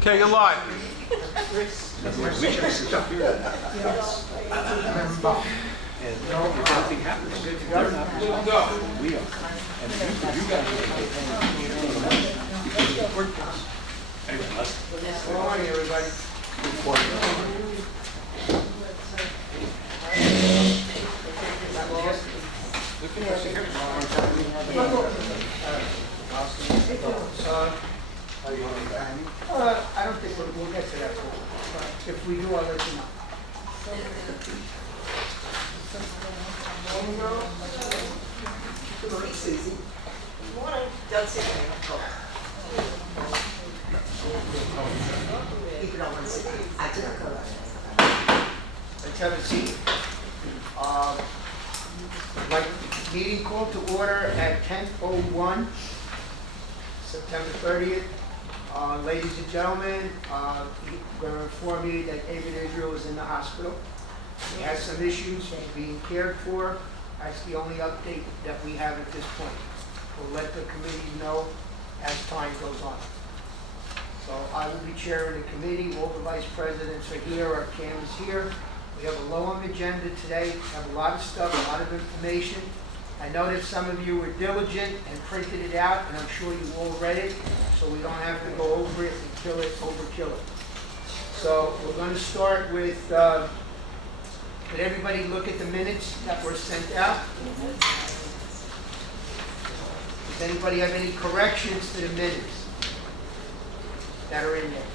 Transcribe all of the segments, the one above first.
Okay, you're live. Good morning, everybody. I don't think we'll get to that point, but if we do, I'll let you know. Good morning, Susie. Good morning. Don't sit there. If you don't want to sit there, I do not go. Let's have a seat. Like, meeting called to order at 10:01, September 30th. Ladies and gentlemen, we're going to inform you that David Israel is in the hospital. He has some issues, he's being cared for. That's the only update that we have at this point. We'll let the committee know as time goes on. So I will be chairing the committee. All the vice presidents are here, our Cam is here. We have a long agenda today, we have a lot of stuff, a lot of information. I know that some of you were diligent and printed it out, and I'm sure you all read it, so we don't have to go over it and overkill it. So we're going to start with, did everybody look at the minutes that were sent out? Does anybody have any corrections to the minutes that are in there?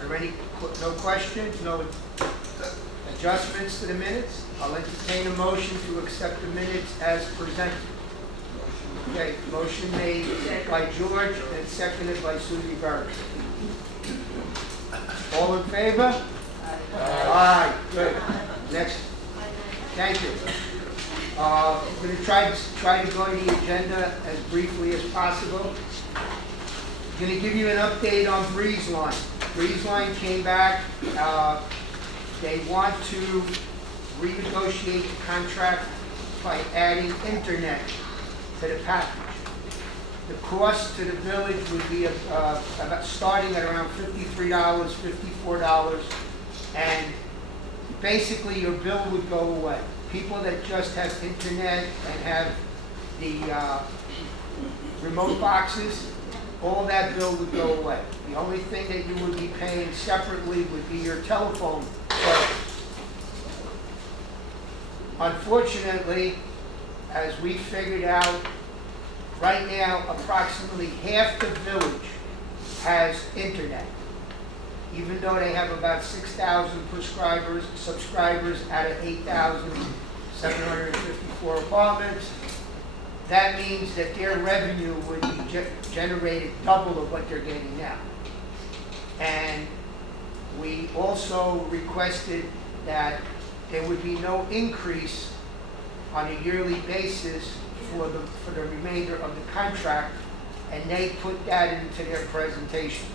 Are there any, no questions, no adjustments to the minutes? I'll entertain a motion to accept the minutes as presented. Okay, motion made by George and seconded by Susie Burris. All in favor? Aye. Good. Next. Thank you. We're going to try to go to the agenda as briefly as possible. I'm going to give you an update on Breeze Line. Breeze Line came back. They want to renegotiate the contract by adding internet to the package. The cost to the village would be about starting at around $53, $54, and basically your bill would go away. People that just have internet and have the remote boxes, all that bill would go away. The only thing that you would be paying separately would be your telephone service. Unfortunately, as we figured out, right now approximately half the village has internet. Even though they have about 6,000 subscribers out of 8,754 apartments, that means that their revenue would be generated double of what they're getting now. And we also requested that there would be no increase on a yearly basis for the remainder of the contract, and they put that into their presentation.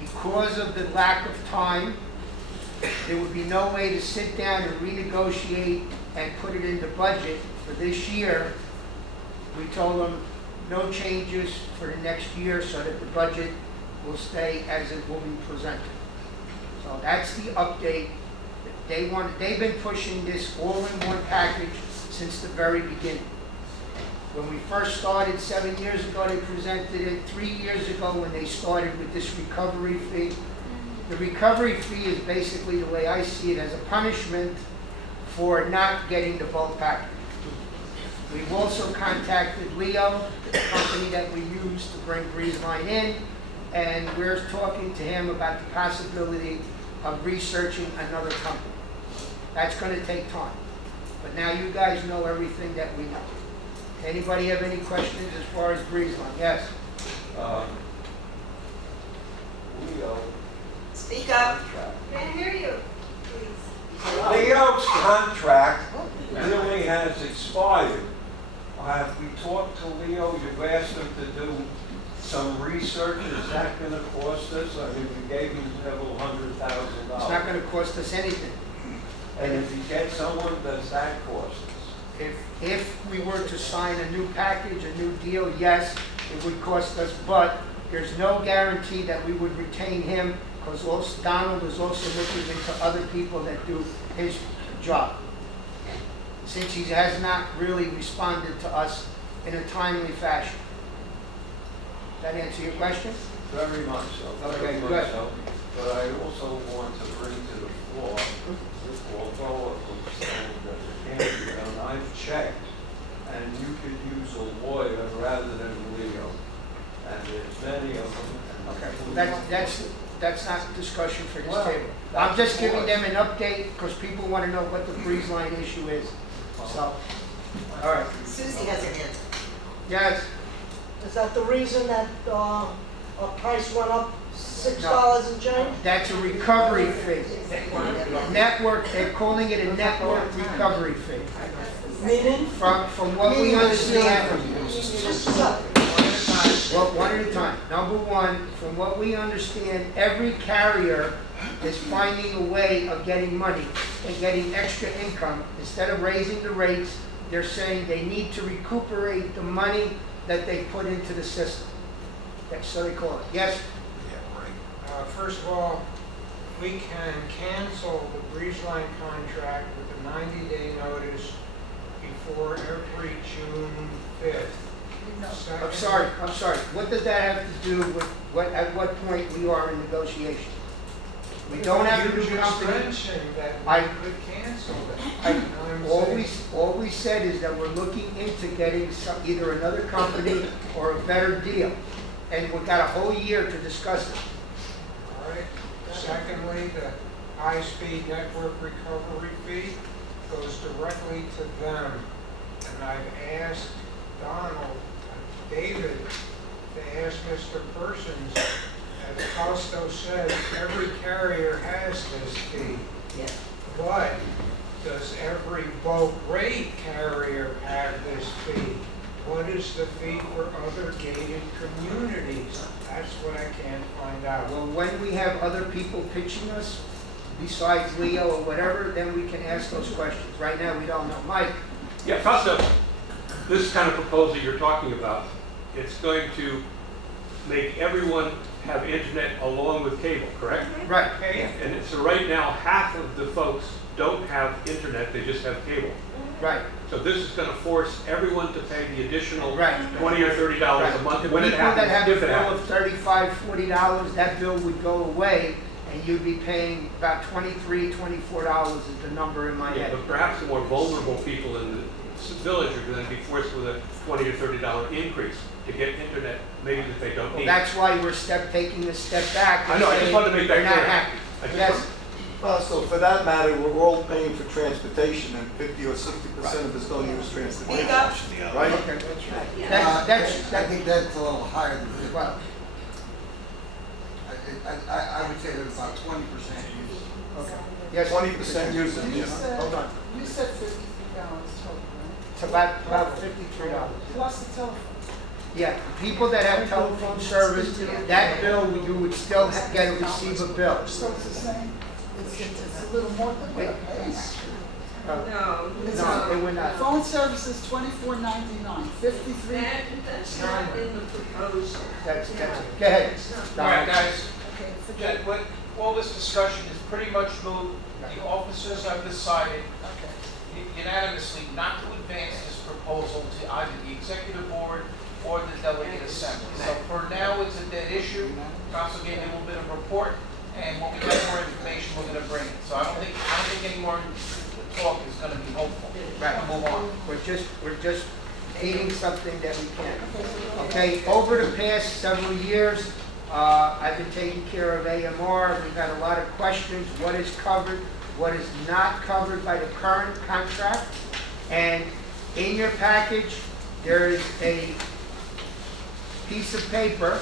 Because of the lack of time, there would be no way to sit down and renegotiate and put it in the budget for this year. We told them no changes for the next year so that the budget will stay as it will be presented. So that's the update. They've been pushing this all-in-one package since the very beginning. When we first started 7 years ago, they presented it. 3 years ago, when they started with this recovery fee. The recovery fee is basically, the way I see it, as a punishment for not getting the bulk package. We've also contacted Leo, the company that we use to bring Breeze Line in, and we're talking to him about the possibility of researching another company. That's going to take time. But now you guys know everything that we know. Anybody have any questions as far as Breeze Line? Yes? Leo. Speak up. Can't hear you, please. Leo's contract really has expired. Have we talked to Leo? You've asked him to do some research. Is that going to cost us? I mean, we gave him several $100,000. It's not going to cost us anything. And if you get someone, does that cost us? If we were to sign a new package, a new deal, yes, it would cost us, but there's no guarantee that we would retain him, because Donald is also looking into other people that do his job. Since he has not really responded to us in a timely fashion. That answer your question? Very much so. Okay, Very much good. so. But I also want to bring to the floor, although it looks that it can't be done, I've checked, and you could use a lawyer rather than Leo. And there's many of them. Okay, that's not the discussion for this Well, table. I'm just that's giving yours. them an update, because people want to know what the freeze line issue is. So, all right. Susie has her hand. Yes, Is that the reason that our price went up $6 and change? that's a recovery fee. Network, they're calling it a network recovery fee. Meaning? From what we understand, Just a second. well, one at a time. Number one, from what we understand, every carrier is finding a way of getting money and getting extra income. Instead of raising the rates, they're saying they need to recuperate the money that they put into the system. That's so they call it. Yes? First of all, we can cancel the Breeze Line contract with a 90-day notice before every June 5th. I'm sorry. What does that have to do with at what point we are in negotiation? We don't have a You new just company. mentioned that I- we could cancel that. All we said is that we're looking into getting either another company or a better deal. And we've got a whole year to discuss it. All right. Secondly, the high-speed network recovery fee goes directly to them. And I've asked David, to ask Mr. Persons, as Fausto said, every carrier has this fee. Yeah. But does every bulk rate carrier have this fee? What is the fee for other gated communities? That's what I can't find out. Well, when we have other people pitching us, besides Leo or whatever, then we can ask those questions. Right now, we don't know. Mike? Yeah, Fausto, this kind of proposal you're talking about, it's going to make everyone have internet along with cable, correct? Right. Okay? And so right now, half of the folks don't have internet, they just have cable. Right. So this is going to force everyone to pay the additional Right. $20 or $30 a month The when it people that have happens, a if it bill happens. of $35, $40, that bill would go away, and you'd be paying about $23, $24 is the number in my Yeah, head. but perhaps the more vulnerable people in the village are going to be forced with a $20 or $30 increase to get internet, maybe that they don't Well, need. that's why we're taking a step back. I know, I just wanted to make that We're not clear. happy. I just Yes, want- So for that matter, we're all paying for transportation, and 50 or 60% of us don't use transportation, right? okay. Yeah. That's, I think that's a little higher than 50. well, I would say there's about 20% use. okay. Yes. 20% use it, You yeah. said, Hold on. you said $53 total, right? It's about $53. Plus the telephone. Yeah, people that have telephone service, that bill, you would still get to receive a bill. So it's the same, it's a little more than what it pays. No, It's it would not. Phone service is $24.99, 53. That's not in the proposal. That's, go ahead. All right, Don. guys, Okay, forget it. what, all this discussion is pretty much moot. The officers have decided Okay. unanimously not to advance this proposal to either the executive board or the delegate assembly. So for now, it's a dead issue. Council gave me a little bit of report, and when we get more information, we're gonna bring it. So I don't think any more talk is gonna be hopeful. Right. We'll move on. We're just aiding something that we can. Okay, over the past several years, I've been taking care of AMR. We've had a lot of questions. What is covered? What is not covered by the current contract? And in your package, there is a piece of paper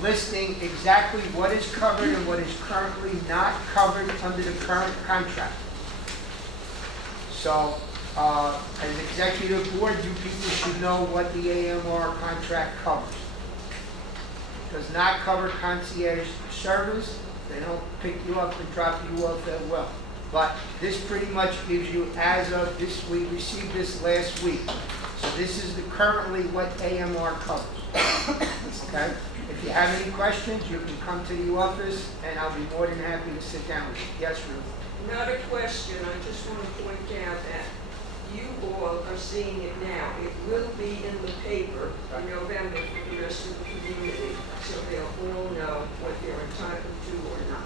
listing exactly what is covered and what is currently not covered under the current contract. So, as executive board, you people should know what the AMR contract covers. It does not cover concierge service. They don't pick you up and drop you off at well. But this pretty much gives you, as of this, we received this last week. So this is currently what AMR covers. Okay? If you have any questions, you can come to the office and I'll be more than happy to sit down with you. Yes, Ruth? Not a question, I just want to point out that you all are seeing it now. It will be in the paper in November for the rest of the community, so they'll all know what they're entitled to or not.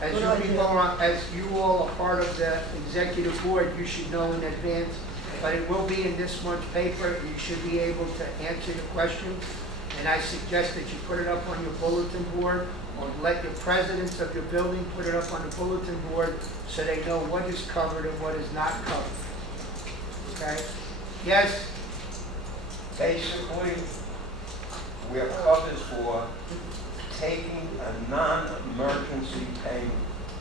As you all are part of the executive board, you should know in advance, but it will be in this month's paper. You should be able to answer the questions. And I suggest that you put it up on your bulletin board, or let your presidents of your building put it up on the bulletin board so they know what is covered and what is not covered. Okay? Yes? Basically, we're covered for taking a non-emergency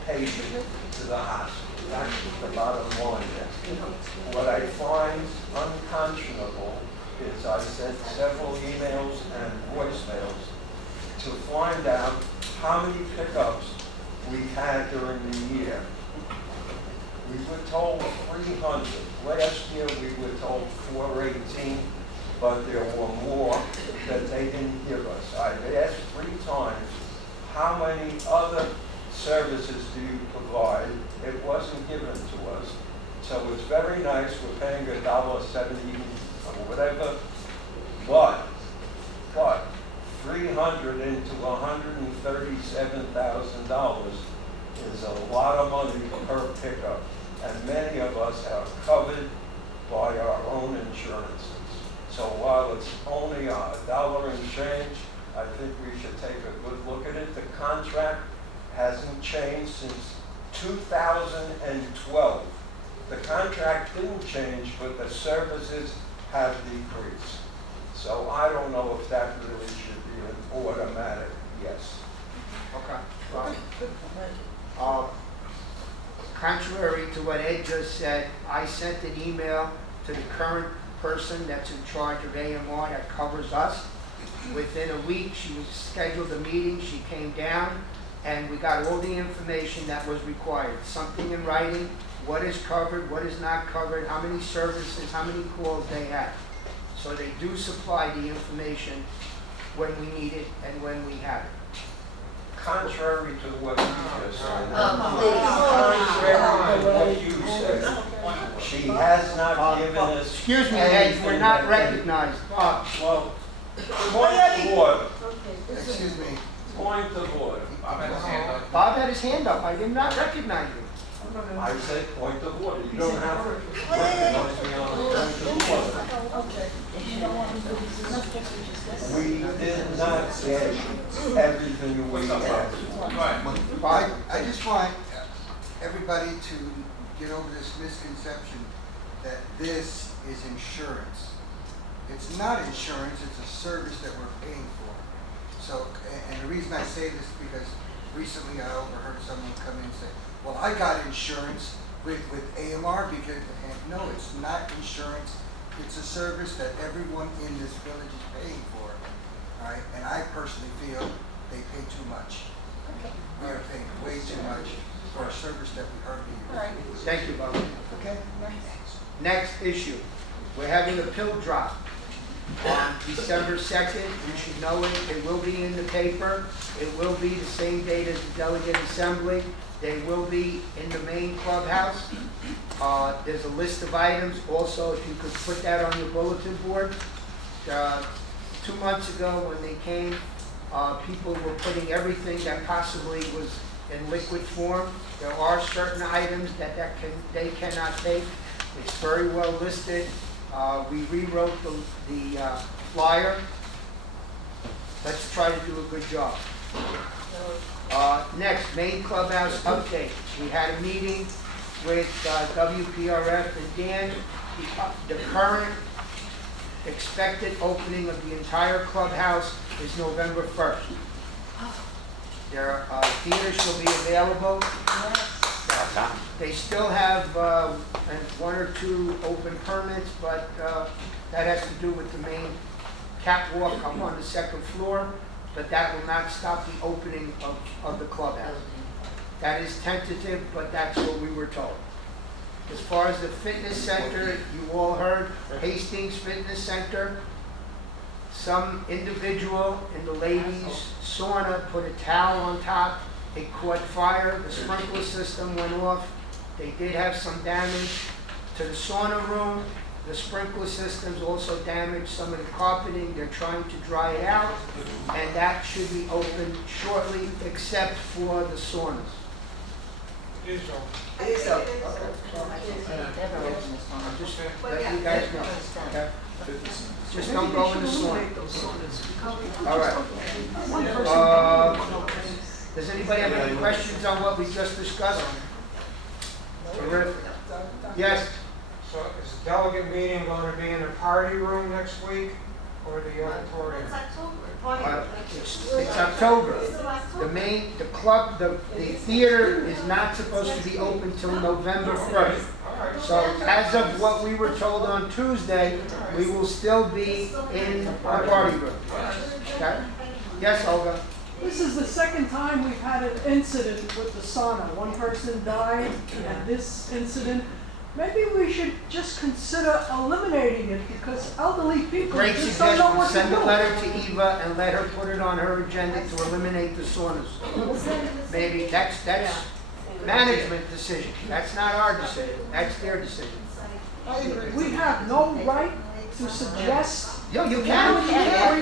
patient to the hospital. That's the bottom line there. What I find unconscionable is I sent several emails and voicemails to find out how many pickups we had during the year. We were told 300. Last year we were told 418, but there were more that they didn't give us. I've asked 3 times, how many other services do you provide? It wasn't given to us. So it's very nice, we're paying $1.70 or whatever, but 300 into $137,000 is a lot of money per pickup, and many of us are covered by our own insurances. So while it's only $1 and change, I think we should take a good look at it. The contract hasn't changed since 2012. The contract didn't change, but the services have decreased. So I don't know if that really should be an automatic yes. Okay. Contrary to what Ed just said, I sent an email to the current person that's in charge of AMR that covers us. Within a week, she was scheduled a meeting, she came down, and we got all the information that was required. Something in writing, what is covered, what is not covered, how many services, how many calls they have. So they do supply the information when we need it and when we have it. Contrary to what you just said, contrary to what you said, she has not given us. Excuse me, Ed, we're not recognized. Well, point of order. Excuse me. Point of order. Bob had his hand up, I did not recognize him. I said point of order. You don't have to recognize me on a point of order. We did not get everything we asked for. I just want everybody to get over this misconception that this is insurance. It's not insurance, it's a service that we're paying for. So, and the reason I say this is because recently I overheard someone come in and say, well, I got insurance with AMR because, and no, it's not insurance. It's a service that everyone in this village is paying for, all right? And I personally feel they pay too much. We are paying way too much for a service that we hardly use. Thank you, Bob. Okay? Next issue, we're having a pill drop on December 2nd. You should know it. It will be in the paper. It will be the same date as the delegate assembly. They will be in the main clubhouse. There's a list of items. Also, if you could put that on your bulletin board. 2 months ago when they came, people were putting everything that possibly was in liquid form. There are certain items that they cannot take. It's very well listed. We rewrote the flyer. Let's try to do a good job. Next, main clubhouse update. We had a meeting with WPRF and Dan. The current expected opening of the entire clubhouse is November 1st. Their theaters will be available. They still have 1 or 2 open permits, but that has to do with the main catwalk up on the 2nd floor, but that will not stop the opening of the clubhouse. That is tentative, but that's what we were told. As far as the fitness center, you all heard Hastings Fitness Center. Some individual in the ladies' sauna put a towel on top. It caught fire. The sprinkler system went off. They did have some damage to the sauna room. The sprinkler system's also damaged some of the carpeting. They're trying to dry it out, and that should be open shortly, except for the saunas. It is all. I'm just letting you guys know, okay? Just don't go in the sauna. All right. Does anybody have any questions on what we just discussed? Terrific. Yes? So is the delegate meeting going to be in the party room next week or the auditorium? It's October. The club, the theater is not supposed to be open till November 1st. So as of what we were told on Tuesday, we will still be in our party room. Okay? Yes, Olga? This is the second time we've had an incident with the sauna. One person died, and this incident. Maybe we should just consider eliminating it because elderly people Great just don't know suggestion. what to Send a do. letter to Eva and let her put it on her agenda to eliminate the saunas. Maybe that's management decision. That's not our decision. That's their decision. We have no right to suggest. Yo, you can.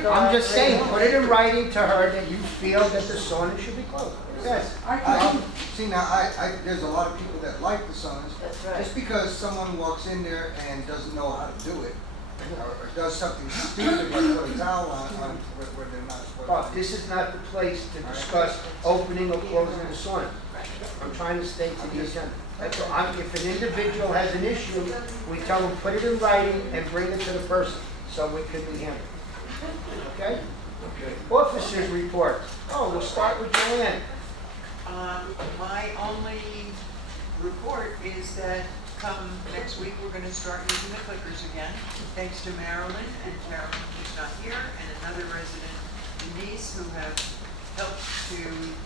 I'm just saying, put it in writing to her that you feel that the sauna should be closed. Yes. See, now, there's a lot of people that like the saunas. Just because someone walks in there and doesn't know how to do it, or does something stupid like put a towel on where they're not supposed But to. this is not the place to discuss opening or closing the sauna. I'm trying to stay to the agenda. That's all. If an individual has an issue, we tell them, put it in writing and bring it to the person, so it can be handled. Okay? Officers' report. Oh, we'll start with Joanne. My only report is that come next week, we're gonna start using the clickers again, thanks to Marilyn and Carolyn, who's not here, and another resident, Denise, who have helped to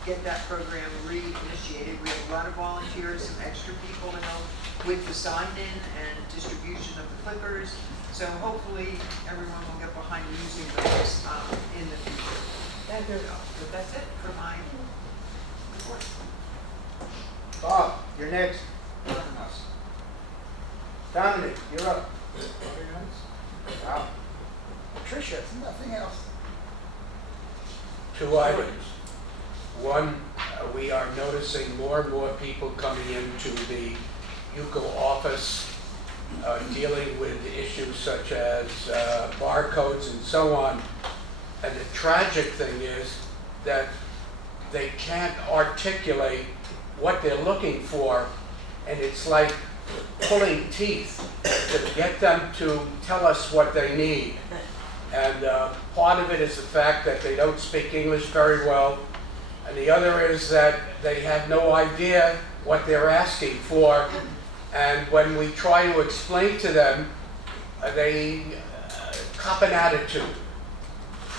get that program reinitiated. We have a lot of volunteers, some extra people to help with the sign-in and distribution of the clickers. So hopefully, everyone will get behind using those in the future. Thank you. But that's it for my report. Bob, you're next. Dominic, you're up. Wow. Patricia. Nothing else. Two items. One, we are noticing more and more people coming into the UCO office dealing with issues such as barcodes and so on. And the tragic thing is that they can't articulate what they're looking for, and it's like pulling teeth to get them to tell us what they need. And part of it is the fact that they don't speak English very well, and the other is that they have no idea what they're asking for, and when we try to explain to them, they cop an attitude.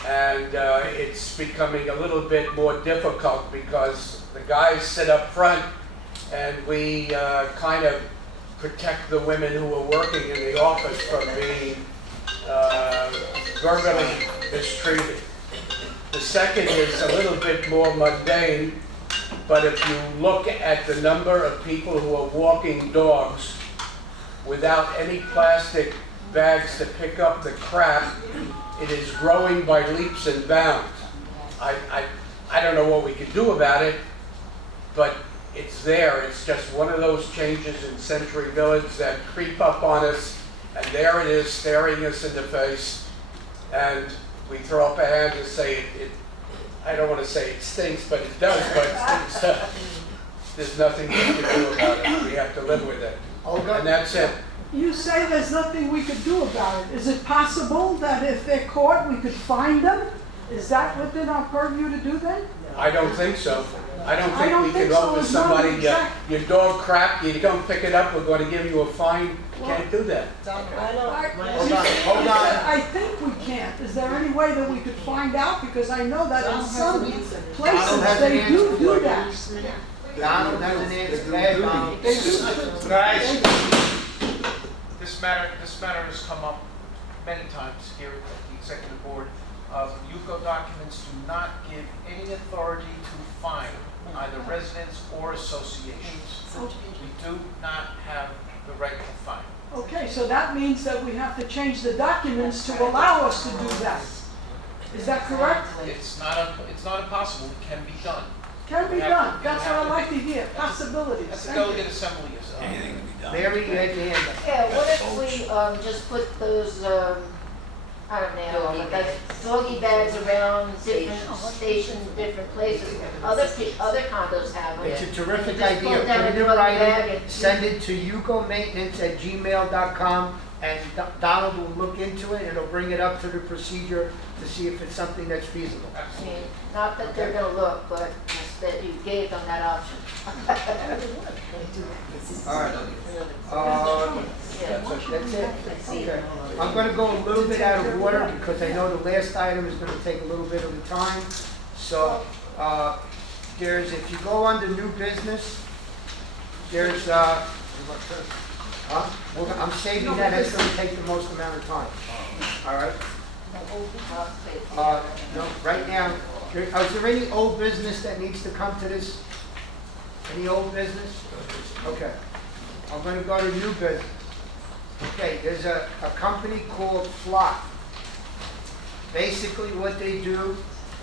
And it's becoming a little bit more difficult because the guys sit up front and we kind of protect the women who are working in the office from being verbally mistreated. The second is a little bit more mundane, but if you look at the number of people who are walking dogs without any plastic bags to pick up the crap, it is growing by leaps and bounds. I don't know what we can do about it, but it's there. It's just one of those changes in Century Village that creep up on us, and there it is staring us in the face, and we throw up a hand and say I don't want to say it stinks, but it does, but there's nothing we can do about it. We have to live with it. And that's it. You say there's nothing we could do about it. Is it possible that if they're caught, we could fine them? Is that within our purview to do then? I don't think so. I don't I think don't we can think so. go to It's not somebody, exact- your dog crap, you don't pick it up, we're going to give you a fine. Can't do that. I don't. Hold on. I think we can't. Is there any way that we could find out? Because I know that in some places they do that. Donald doesn't answer, go ahead, Donald. Guys, this matter has come up many times here at the executive board. UCO documents do not give any authority to fine either residents or associations. We do not have the right to fine. Okay, so that means that we have to change the documents to allow us to do that. Is that correct? It's not impossible, it can be done. Can be done. That's what I like to hear, possibilities. That's the Thank you. delegate assembly is. Mary, you had your hand up. Yeah, what if we just put those, I don't know, like doggy bags around different stations, different places? Other condos have them. It's a terrific Just idea. pull Put down it the in doggy bag writing, and- send it to yukomaintenance@gmail.com, and Donald will look into it, and he'll bring it up to the procedure to see if it's something that's feasible. I mean, not that they're gonna look, but that you gave them that option. All right. That's it? Okay. I'm gonna go a little bit out of order because I know the last item is gonna take a little bit of the time. So, there's, if you go under new business, there's, I'm saving that, it's gonna take the most amount of time. All right? No, right now, is there any old business that needs to come to this? Any old business? Okay. I'm gonna go to new business. Okay, there's a company called Flock. Basically what they do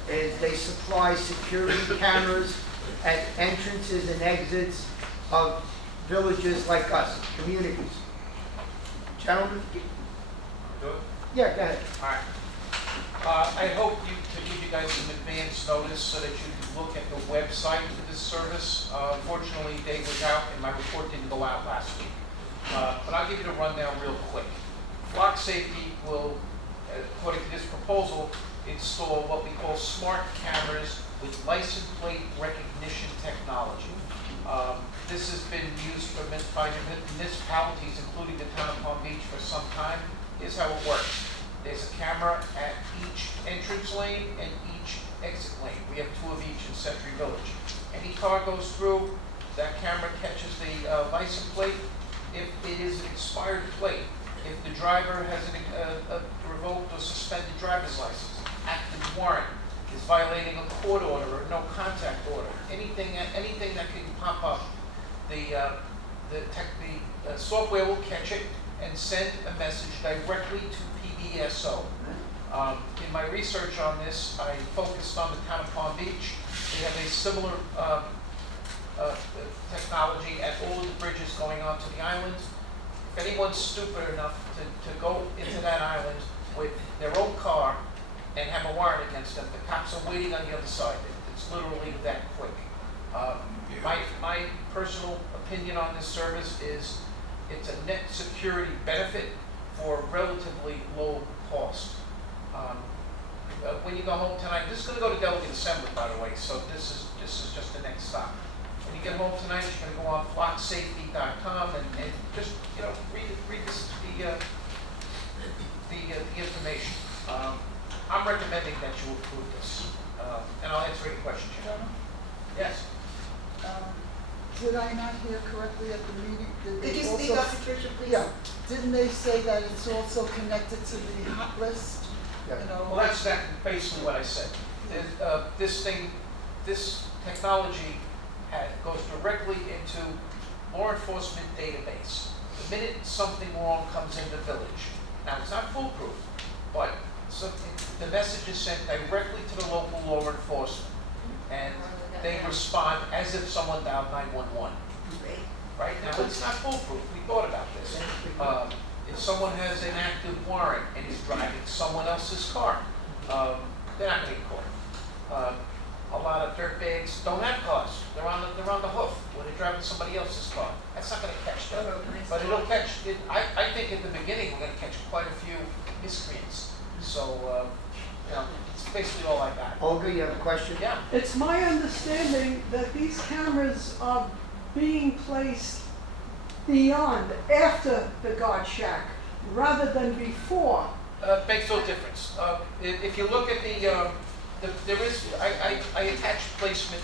is they supply security cameras at entrances and exits of villages like us, communities. Gentlemen? Yeah, go ahead. All right. I hope to give you guys some advance notice so that you can look at the website for this service. Unfortunately, Dave was out and my report didn't go out last week. But I'll give you the rundown real quick. Flock Safety will, according to this proposal, install what we call smart cameras with license plate recognition technology. This has been used by municipalities, including the town of Palm Beach, for some time. Here's how it works. There's a camera at each entrance lane and each exit lane. We have 2 of each in Century Village. Any car goes through, that camera catches the license plate. If it is an expired plate, if the driver has a revoked or suspended driver's license, active warrant, is violating a court order or no contact order, anything that can pop up, the software will catch it and send a message directly to PDSO. In my research on this, I focused on the town of Palm Beach. They have a similar technology at all of the bridges going onto the islands. If anyone's stupid enough to go into that island with their own car and have a warrant against them, the cops are waiting on the other side. It's literally that quick. My personal opinion on this service is it's a net security benefit for relatively low cost. When you go home tonight, this is going to go to delegate assembly, by the way, so this is just the next stop. When you get home tonight, you're going to go on flocksafety.com and just read the information. I'm recommending that you approve this, and I'll answer any questions you have. Yes. Did I not hear correctly at the meeting? Could you speak up, Patricia, please? Yeah, didn't they say that it's also connected to the hot list? Yeah. You know? Well, that's basically what I said. This technology goes directly into law enforcement database. The minute something wrong comes in the village. Now, it's not foolproof, but the message is sent directly to the local law enforcement, and they respond as if someone dialed 911. Right? Now, it's not foolproof. We thought about this. If someone has an active warrant and is driving someone else's car, they're not going to get caught. A lot of dirtbags don't have cars. They're on the hoof when they're driving somebody else's car. That's not going to catch them. But it'll catch. I think at the beginning we're going to catch quite a few miscreants. So, it's basically all I got. Olga, you have a question? Yeah. It's my understanding that these cameras are being placed beyond, after the guard shack, rather than before. Makes no difference. If you look at there is, I attached placement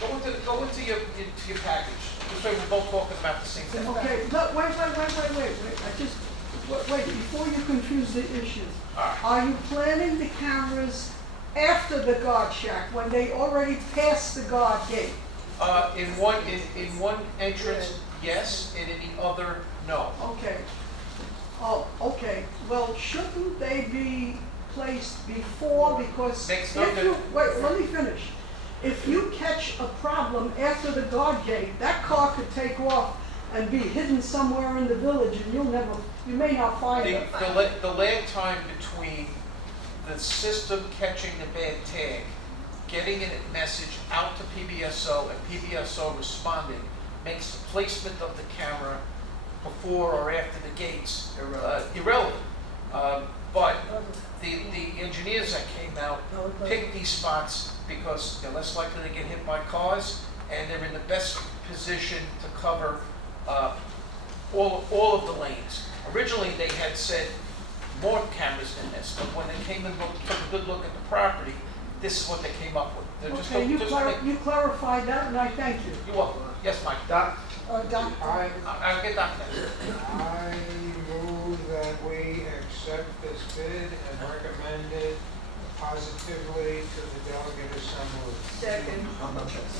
Go into your package, this way we're both talking about the same thing. Okay, no, wait, wait, before you confuse the issues. Alright. Are you planning the cameras after the guard shack, when they already passed the guard gate? In one entrance, yes, and in the other, no. Okay. Oh, okay, well, shouldn't they be placed before, because Makes no if you, difference. wait, let me finish. If you catch a problem after the guard gate, that car could take off and be hidden somewhere in the village, and you may not find it. The lag time between the system catching the bad tag, getting a message out to PBSO, and PBSO responding, makes the placement of the camera before or after the gates irrelevant. But the engineers that came out picked these spots because they're less likely to get hit by cars, and they're in the best position to cover all of the lanes. Originally, they had said more cameras than this, but when they came and took a good look at the property, this is what they came up with. They're just Okay, gonna- you clarified that, and I thank you. You're welcome. Yes, Mike. Doc, Doc, I'll get Doc next. I move that we accept this bid and recommend it positively to the delegate assembly. Second.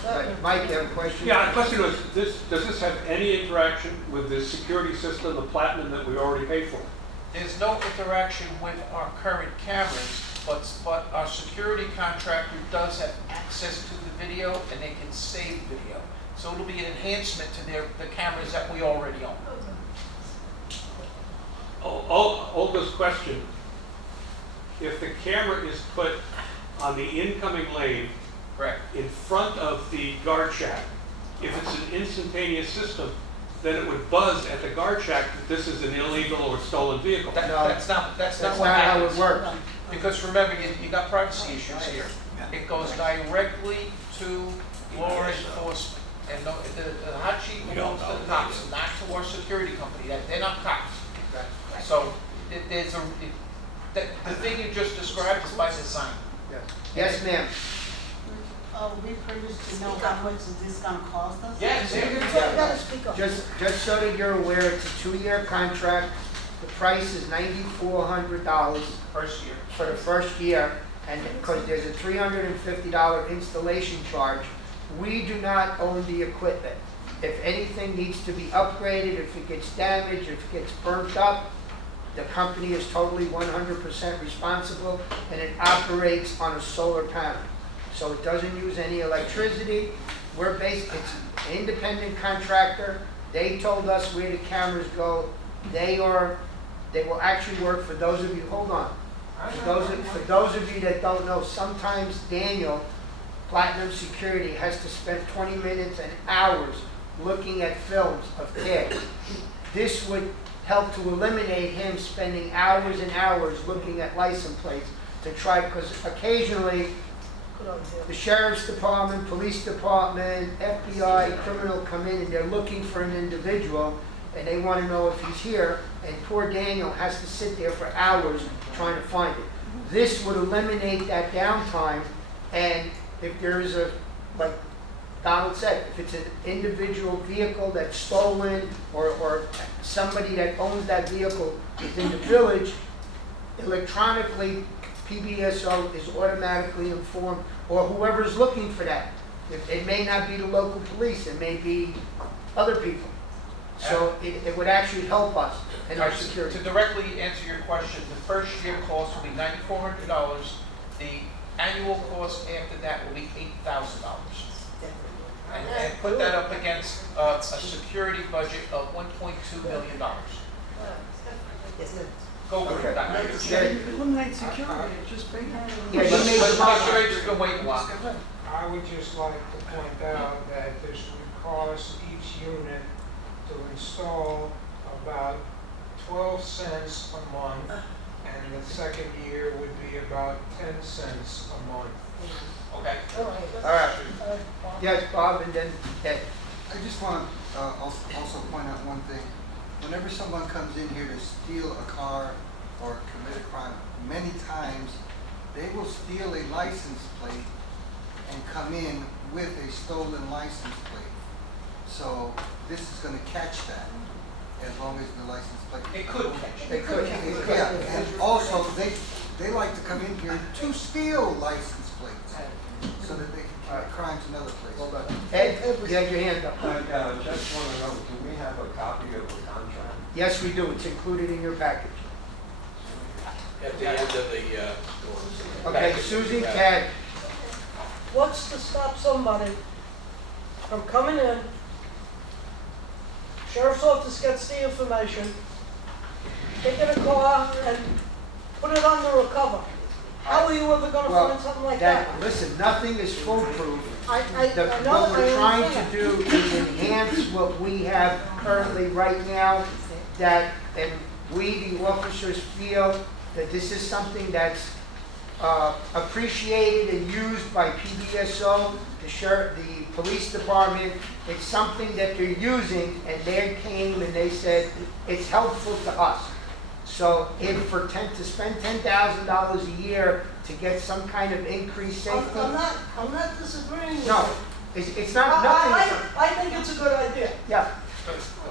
right, Mike, you have a question? Yeah, the question was, does this have any interaction with the security system, the Platinum that we already paid for? There's no interaction with our current cameras, but our security contractor does have access to the video, and they can save video. So it'll be an enhancement to the cameras that we already own. Olga's question, if the camera is put on the incoming lane Correct. in front of the guard shack, if it's an instantaneous system, then it would buzz at the guard shack that this is an illegal or stolen vehicle. That's not That's what not how it happens. works. Because remember, you got privacy issues here. It goes directly to law enforcement. And the hot sheet belongs to the cops, not to our security company. They're not cops. So there's the thing you just described is by design. Yes, ma'am. we privileged to know how much is this gonna cost us? Yes. You gotta speak up. Just so that you're aware, it's a 2-year contract. The price is $9,400 First year. for the first year, and because there's a $350 installation charge, we do not own the equipment. If anything needs to be upgraded, if it gets damaged, if it gets burnt up, the company is totally 100% responsible, and it operates on a solar panel. So it doesn't use any electricity. It's an independent contractor. They told us where the cameras go. They will actually work, for those of you, hold on. For those of you that don't know, sometimes Daniel, Platinum Security, has to spend 20 minutes and hours looking at films of tags. This would help to eliminate him spending hours and hours looking at license plates to try, because occasionally the sheriff's department, police department, FBI, criminal come in and they're looking for an individual and they want to know if he's here, and poor Daniel has to sit there for hours trying to find it. This would eliminate that downtime, and if there is like Donald said, if it's an individual vehicle that's stolen or somebody that owns that vehicle is in the village, electronically PBSO is automatically informed, or whoever's looking for that. It may not be the local police, it may be other people. So it would actually help us in our security. To directly answer your question, the first year cost will be $9,400. The annual cost after that will be $8,000. And put that up against a security budget of $1.2 million. Go with it, Dr. Eliminate security, just pay down. Yeah, you Let's made the make sure it's gonna wait a while. I would just like to point out that this would cost each unit to install about 12 cents a month, and the second year would be about 10 cents a month. Okay. All right. Yes, Bob, and then Ed. I just want to also point out one thing. Whenever someone comes in here to steal a car or commit a crime, many times they will steal a license plate and come in with a stolen license plate. So this is gonna catch that, as long as the license plate. It could catch. They could. Yeah, and also, they like to come in here to steal license plates, so that they can commit crimes in other Hold places. on. Ed, you had your hand up. Just want to know, do we have a copy of the contract? Yes, we do. It's included in your package. At the end of the, Okay, package. Susie, Tad. What's to stop somebody from coming in, sheriff's office gets the information, taking a car and put it under a cover? How are you ever gonna Well, find something like that? listen, nothing is foolproof. I know, What we're I trying understand. to do is enhance what we have currently right now, that, and we, the officers, feel that this is something that's appreciated and used by PBSO, the sheriff, the police department. It's something that they're using, and they came and they said, it's helpful to us. So if to spend $10,000 a year to get some kind of increased safety, I'm not disagreeing with you. no, it's not, nothing. I think it's a good idea. Yeah,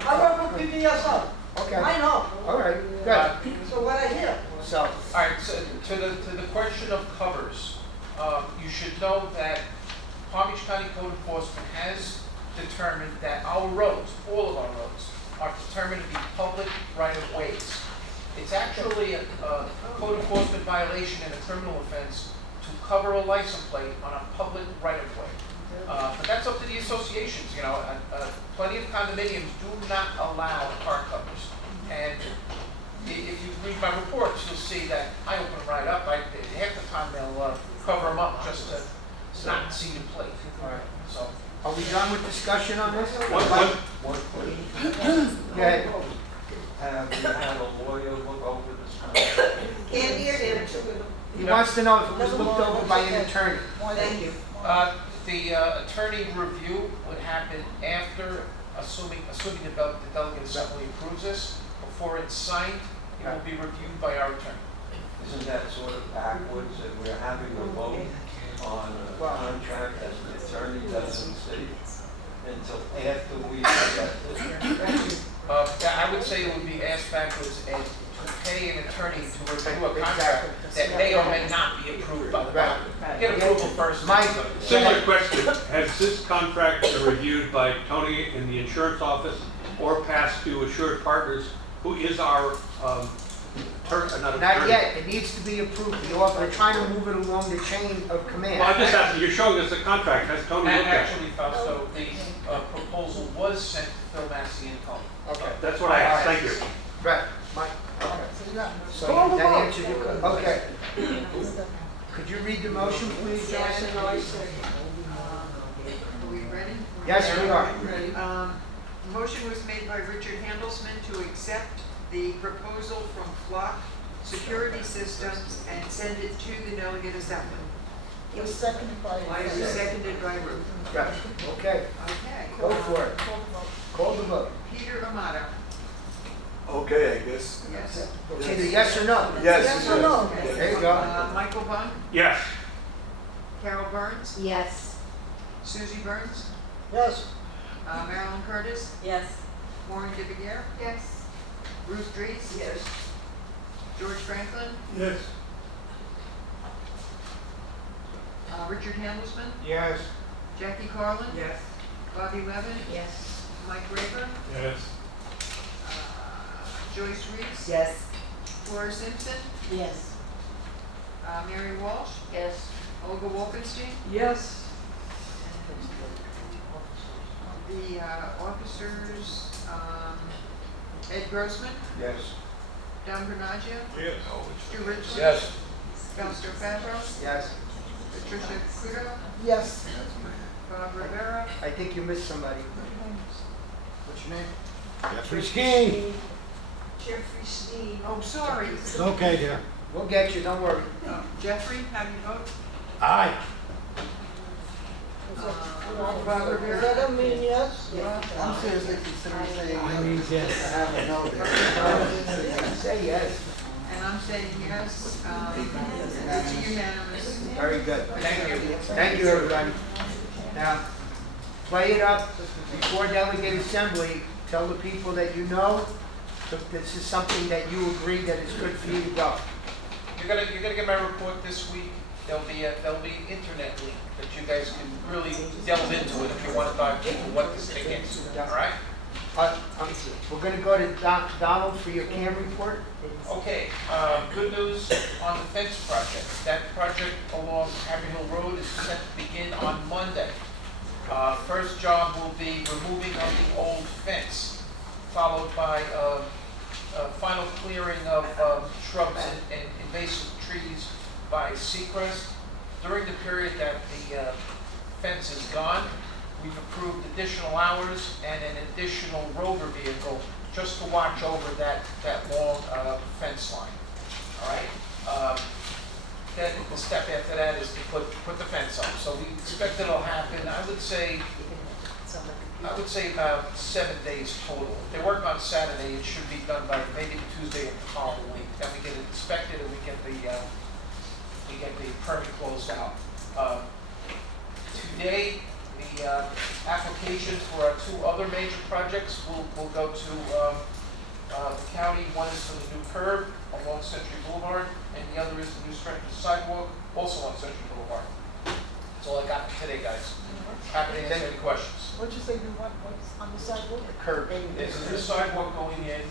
I work with PBSO. okay, I know. all right, good. So what I hear. So, All right, so to the question of covers, you should know that Palm Beach County Code Enforcement has determined that our roads, all of our roads, are determined to be public right-of-ways. It's actually a code enforcement violation and a criminal offense to cover a license plate on a public right-of-way. But that's up to the associations, you know, plenty of condominiums do not allow car covers. And if you read my reports, you'll see that I open them right up. Half the time they'll cover them up just to not see the plate. all right. So, Are we done with discussion on this? One question. Go ahead. Have you had a lawyer look over this contract? Can't hear him. He wants to know if it was looked over by an attorney. Thank you. the attorney review would happen after, assuming the delegate assembly approves this. Before it's signed, it will be reviewed by our attorney. Isn't that sort of backwards, that we're having a vote on a contract as the attorney doesn't see until after we accept it? I would say it would be asked backwards and to pay an attorney to review a contract that may or may not be approved by the body. Get approval first. Similar question, has this contract been reviewed by Tony in the insurance office or passed to Assured Partners, who is our, Not yet, it needs to be approved. We're trying to move it along the chain of command. Well, I'm just asking, you're showing us a contract, has Tony And looked at it? actually, Fausto, the proposal was sent to Phil Massey and Tony. Okay. That's what I asked, thank you. Right, Mike, okay. So Call the that vote. answered your question. Okay. Could you read the motion, please, Johnson? Are we ready? Yes, we are. Ready. Motion was made by Richard Handelsman to accept the proposal from Flock Security Systems and send it to the delegate assembly. It was seconded by. It was seconded by Ruth. Right, okay, Okay. go for it. Call the vote. Peter Amato. Okay, I guess. Yes. It's either yes or no. Yes. Yes or no? There you go. Michael Bunn, Yes. Carol Burns, Yes. Susie Burns, Yes. Marilyn Curtis, Yes. Maureen DeBeer, Yes. Ruth Dries. Yes. George Franklin, Yes. Richard Handelsman, Yes. Jackie Carlin. Yes. Bobby Levin, Yes. Mike Raver, Yes. Joyce Reese, Yes. Laura Simpson, Yes. Mary Walsh, Yes. Olga Wolfenstein. Yes, The officers, Ed Grossman, Yes. Don Bernaggia, Yes. Stu Richland. Yes. Fausto Fabro, Yes, Patricia Kudo, Yes. Bob Rivera, I think you missed somebody. What's your name? Jeffrey Skeen. Jeffrey Steen. Oh, sorry. It's okay, dear. We'll get you, don't worry. Jeffrey, how do you vote? Aye. Bob Does Rivera. that mean yes? I'm seriously considering saying. I mean, yes. I have a no there. Say yes. And I'm saying yes, it's unanimous. Very good. Thank you. Thank you, everybody. Now, play it up before delegate assembly. Tell the people that you know that this is something that you agree that it's good for you to go. You're gonna get my report this week. There'll be an internet link that you guys can really delve into it if you want to dive into what this thing is. All right? We're going to go to Donald for your CAM report. Okay, good news on the fence project. That project along Happy Hill Road is set to begin on Monday. First job will be removing of the old fence, followed by final clearing of shrubs and invasive trees by Seacrest. During the period that the fence is gone, we've approved additional hours and an additional rover vehicle just to watch over that long fence line. All right. Then the step after that is to put the fence up. So we expect it'll happen. I would say about 7 days total. If they work on Saturday, it should be done by maybe Tuesday of the following week. Then we get it inspected and we get the permit closed out. Today, the applications for our 2 other major projects will go to the county. One is for the new curb along Century Boulevard, and the other is the new stretch of sidewalk, also on Century Boulevard. That's all I got for today, guys. Happy to answer any questions. What'd you say, what's on the sidewalk? The curb. There's a new sidewalk going in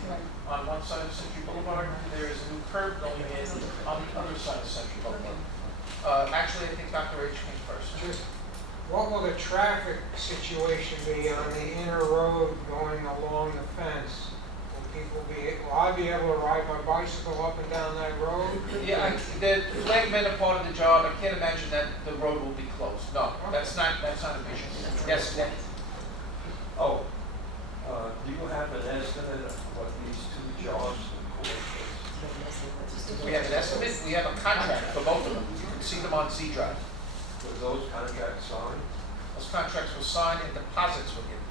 on one side of Century Boulevard. There is a new curb going in on the other side of Century Boulevard. Actually, I think Dr. H came first. What will the traffic situation be on the inner road going along the fence? Will I be able to ride my bicycle up and down that road? Yeah, the flagmen are part of the job. I can't imagine that the road will be closed. No, that's not a vision. Yes, Nick? Oh, do you have an estimate of what these 2 jobs would cost? We have an estimate. We have a contract for both of them. You can see them on Z Drive. Were those contracts signed? Those contracts were signed and deposits were given.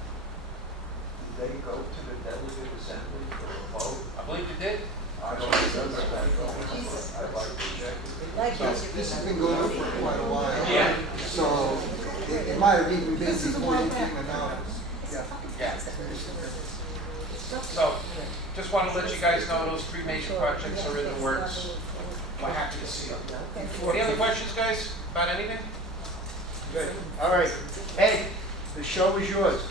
Did they go to the delegate assembly for a vote? I believe you did. I don't remember that going. I'd like to check it. This has been going on for quite a while. Yeah. So it might have even been before you came in office. Yeah. So, just want to let you guys know those 3 major projects are in the works. We're happy to see them. Any other questions, guys, about anything? Good. All right. Ed, the show is yours.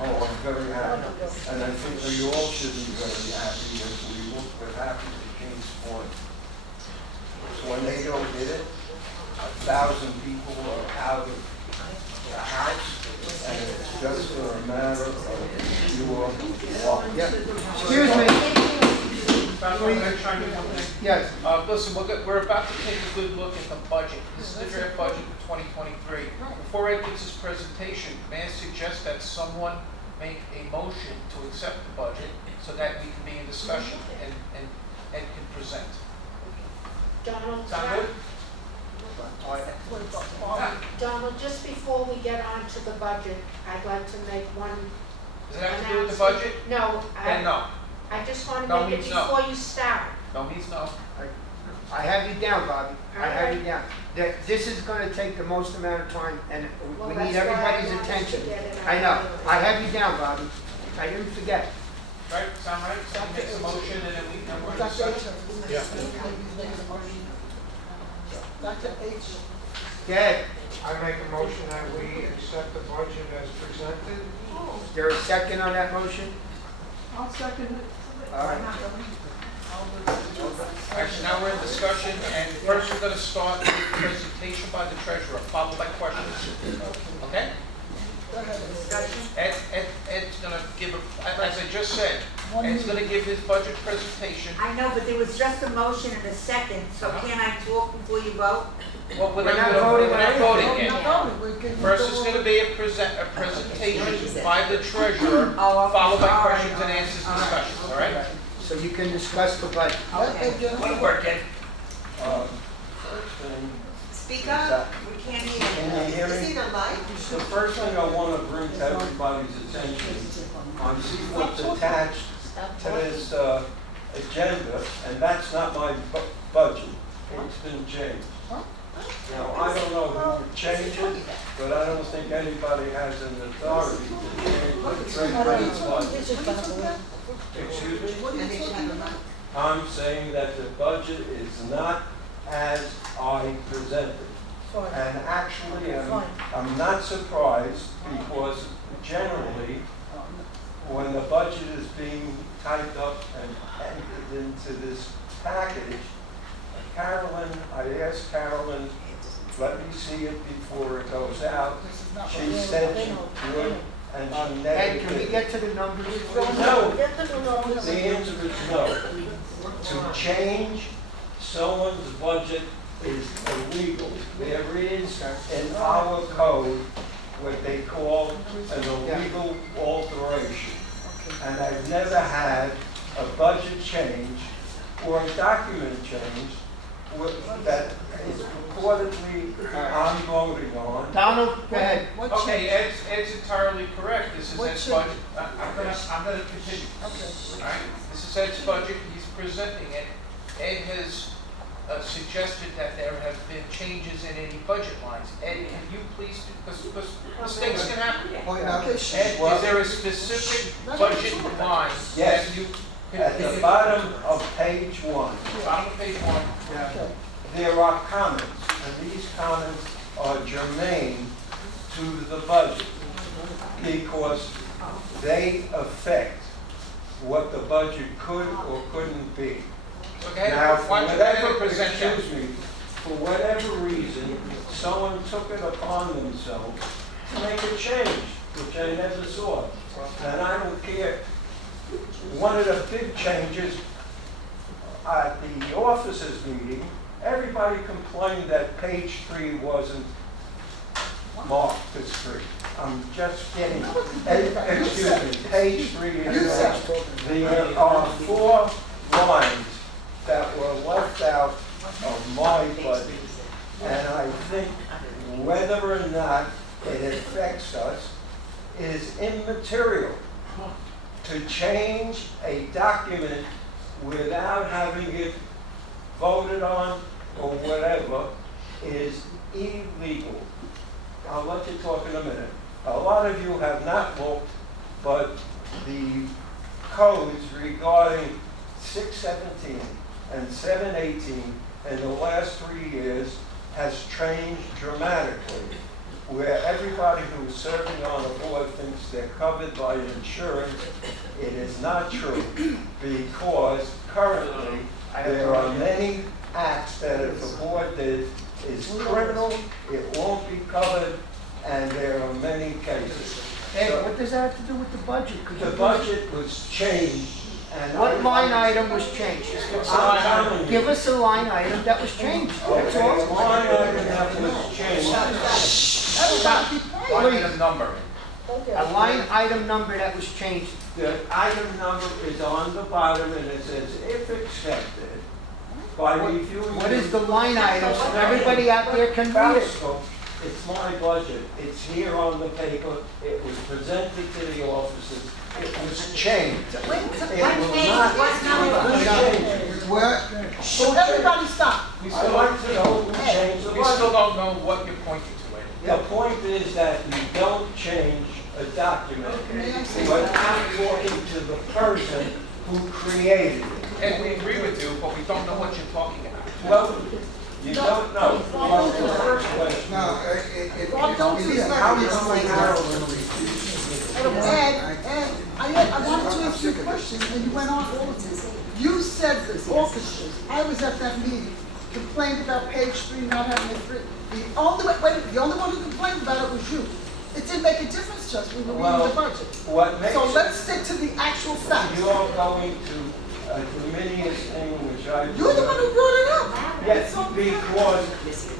Oh, I'm very happy. And I think that you all should be very happy as we look what happened to Kings Point. Tornado did it. 1,000 people are out of the house, and it's just a matter of you all walking. Yeah. Excuse me. Yes. Listen, we're about to take a good look at the budget. This is the draft budget for 2023. Before Ed gives his presentation, may I suggest that someone make a motion to accept the budget so that we can be in discussion and can present. Donald, Sound good? Donald, just before we get on to the budget, I'd like to make one. Does it have to do with the budget? No. Then no. I just want to No make it means no. before you start. No means no. I have you down, Bobby. I have you down. This is going to take the most amount of time, and Well, we that's need why I everybody's wanted to attention. get it I out know. of the way. I have you down, Bobby. I didn't forget. Right? Sound right? Someone makes a motion and then we're in Dr. H. discussion. Yeah. Dr. H. Good. I make a motion that we accept the budget as presented. Is there a second on that motion? I'll second it. All right. Actually, now we're in discussion, and first we're going to start with the presentation by the treasurer, followed by questions. Okay? Ed's going to give, as I just said, Ed's going to give his budget presentation. I know, but there was just a motion and a second, so can I talk before you vote? Well, we're We're not not voting voting on yet. First is going to be a presentation by the treasurer, followed by questions and answers discussion, all right? So you can discuss the budget. What work, Ed? First thing, Speak up, we can't hear can you hear you. me? Is it a light? The first thing I want to bring to everybody's attention, on see what's attached to this agenda, and that's not my budget. It's been changed. Now, I don't know who would change it, but I don't think anybody has an authority to change the treasurer's budget. Excuse me? I'm saying that the budget is not as I presented. And actually, I'm not surprised because generally, when the budget is being typed up and entered into this package, Carolyn, I asked Carolyn, let me see it before it goes out. She said she would, and she never Ed, can we did. get to the numbers? No, Get to the numbers. the answer is no. To change someone's budget is illegal. There is in our code what they call an illegal alteration. And I've never had a budget change or a document change that is purportedly I'm voting on. Donald, go ahead. Okay, Ed's entirely correct. This is Ed's budget. I'm gonna continue. Okay. All right, this is Ed's budget. He's presenting it. Ed has suggested that there have been changes in any budget lines. Ed, can you please, because mistakes can happen. Ed, is there a specific budget line Yes. that you At the bottom of page 1, Bottom of page 1. there are comments, and these comments are germane to the budget because they affect what the budget could or couldn't be. Okay, Now, for why don't you go ahead and whatever, present that? excuse me, for whatever reason, someone took it upon themselves to make a change, which I never saw. And I don't care. One of the big changes at the officers meeting, everybody complained that page 3 wasn't marked as 3. I'm just getting, excuse me, page 3 is marked. There are 4 lines that were left out of my budget. And I think whether or not it affects us is immaterial. To change a document without having it voted on or whatever is illegal. I'll let you talk in a minute. A lot of you have not looked, but the codes regarding 617 and 718 in the last 3 years has changed dramatically, where everybody who is serving on a board thinks they're covered by insurance. It is not true, because currently there are many acts that if the board did is criminal, it won't be covered, and there are many cases. Ed, what does that have to do with the budget? Could The you budget was changed, and What line item was changed? I'm telling you. Give us a line item that was changed. That's Okay, all. line item that was changed. Line item number. A line item number that was changed. The item number is on the bottom, and it says, if accepted, by reviewing. What is the line item so everybody out there can read it? Fausto, it's my budget. It's here on the paper. It was presented to the officers. It was changed. It will not be changed. So everybody stop. I'd like to know who changed the We still budget. don't know what you're pointing to, Ed. The point is that you don't change a document, but according to the person who created it. And we agree with you, but we don't know what you're talking about. Well, you don't know. Well, the first question. No, Rob, don't do that. how does Ed, I wanted to ask you a question, and you went on all of this. You said this, officers, I was at that meeting, complained about page 3 not having a 3. The only one who complained about it was you. It didn't make a difference to us, we were reading the budget. What makes So it- let's stick to the actual facts. You're going to a Dominious thing which I. You're the one who brought it up. Yes, because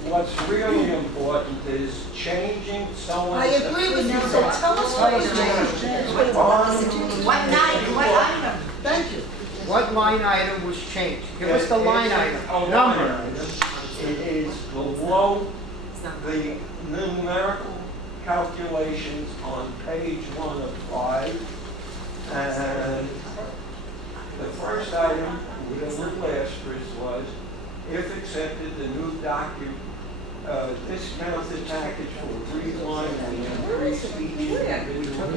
what's really important is changing someone's. I agree with you, so tell us what was changed. What night, what item? Thank you. What line item was changed? Give us the line item, A line number. item. It is below the numerical calculations on page 1 of 5. And the first item item with a little asterisk was, if accepted, the new discounted package for Reedline and increase each individual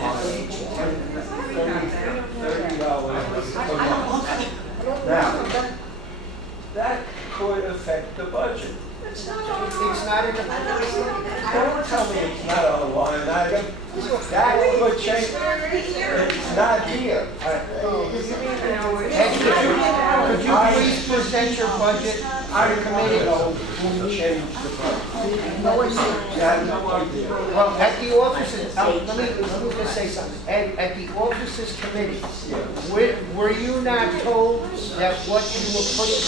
on each $30 per month. Now, that could affect the budget. It's not in the. Don't tell me it's not on the line item. That would change. It's not here. Could you please present your budget I to the want to committee? know who changed the budget. No idea. You have no idea. Well, at the offices, let me just say something. At the offices committee, were you not told that what you were putting,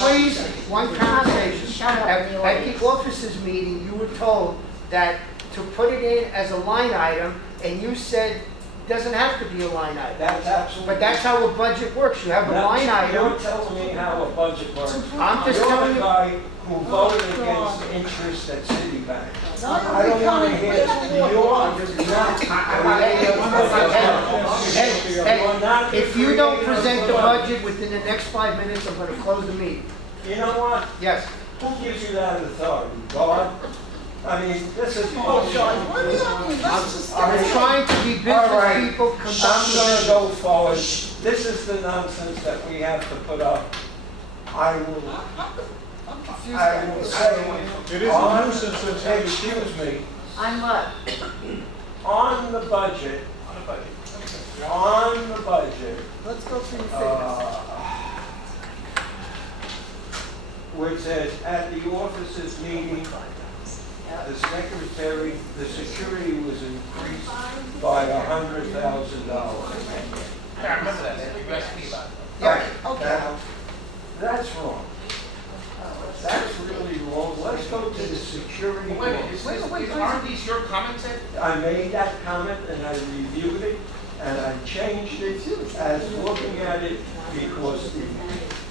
please, one conversation. At the offices meeting, you were told that to put it in as a line item, and you said it doesn't have to be a line item. That's absolutely. But that's how a budget works. You have a No, line item. You're telling me how a budget works. I'm just You're telling the you. guy who voted against interest at Citibank. I don't want to hear, Hey, if you don't present the budget within the next 5 minutes, I'm gonna close the meeting. You know what? Yes. Who gives you that authority? God? I mean, this is bullshit. I'm trying to be All right, business people. I'm gonna go forward. This is the nonsense that we have to put up. I will say. It is a on- nuisance that's- Excuse me, On what? on the budget, Let's go through the figures. where it says, at the officers meeting, the secretary, the security was increased by $100,000. Yeah, I remember that, you asked me about it. Right, Okay. now, that's wrong. That's really wrong. Let's go to the security. Wait a minute, aren't these your comments, Ed? I made that comment and I reviewed it and I changed it as looking at it because the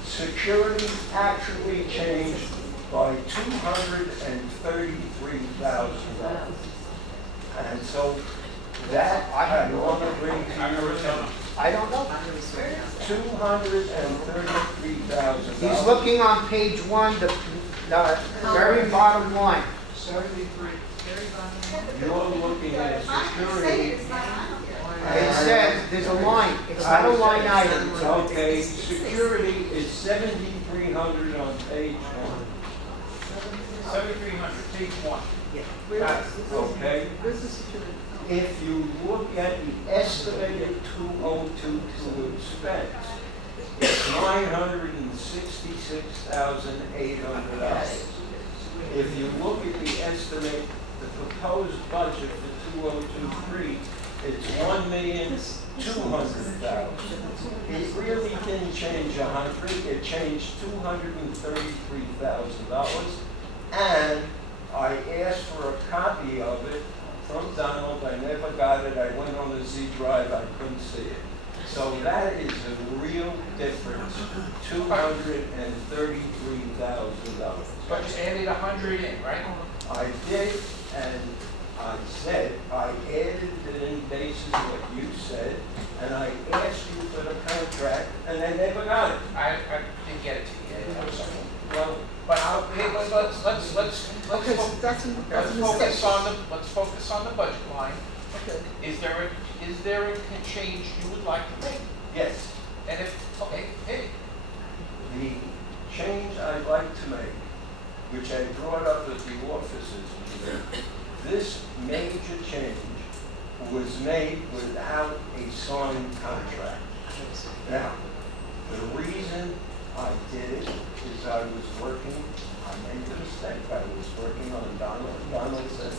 security actually changed by $233,000. And so that I want to bring to your attention. I don't know. $233,000. He's looking on page 1, the very bottom line. 73. You're looking at security. It says, there's a line, it's not a line item. Okay, security is 7,300 on page 1. 7,300, page 1. Okay? Where's the security? If you look at the estimated 2022 expense, it's $966,800. If you look at the estimate, the proposed budget for 2023, it's $1,200,000. It really didn't change 100, it changed $233,000. And I asked for a copy of it from Donald, I never got it, I went on the Z drive, I couldn't see it. So that is a real difference, $233,000. But you added 100 in, right? I did, and I said, I added it in basis of what you said, and I asked you for the contract, and they never got it. I didn't get it to you, Ed, I'm sorry. Well, But let's Okay, so that's a mistake. let's focus on the budget line. Okay. Is there a change you would like to make? yes, And if, okay, hey, the change I'd like to make, which I brought up at the offices, this major change was made without a signed contract. Now, the reason I did it is I was working, I made the mistake, I was working on Donald. Donald said,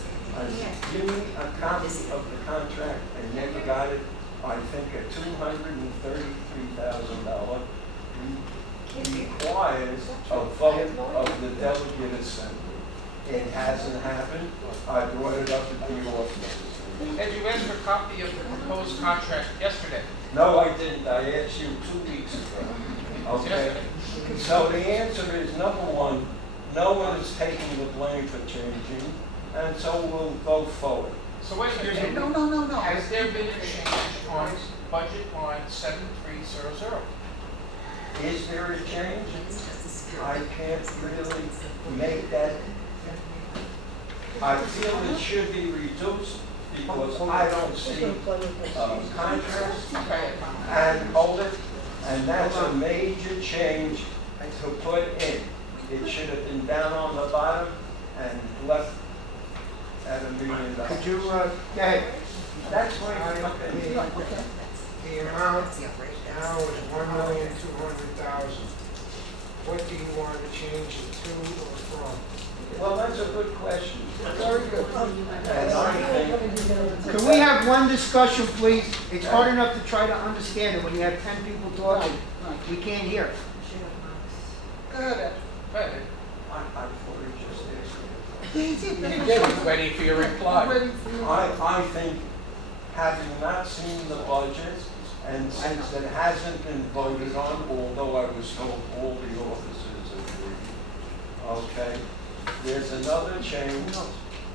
give me a copy of the contract, and never got it. I think at $233,000 requires a vote of the delegate assembly. It hasn't happened. I brought it up at the office. Ed, you asked for a copy of the proposed contract yesterday. No, I didn't. I asked you 2 weeks ago. Okay? So the answer is, number one, no one is taking the blame for changing, and so we'll go forward. So wait a minute. No. Has there been a change on budget line 7300? Is there a change? I can't really make that. I feel it should be reduced because I don't see contrast and hold it, and that's a major change to put in. It should have been down on the bottom and left at $1 million. Could you, go ahead. That's my opinion. The amount now is $1,200,000. What do you want to change it to or from? Well, that's a good question. Very good. And I think, Can we have one discussion, please? It's hard enough to try to understand it when you have 10 people talking. We can't hear. Go ahead. I thought we just asked. You did, ready for your reply. I think, having not seen the budget, and since it hasn't been voted on, although I was told all the officers agree, okay, there's another change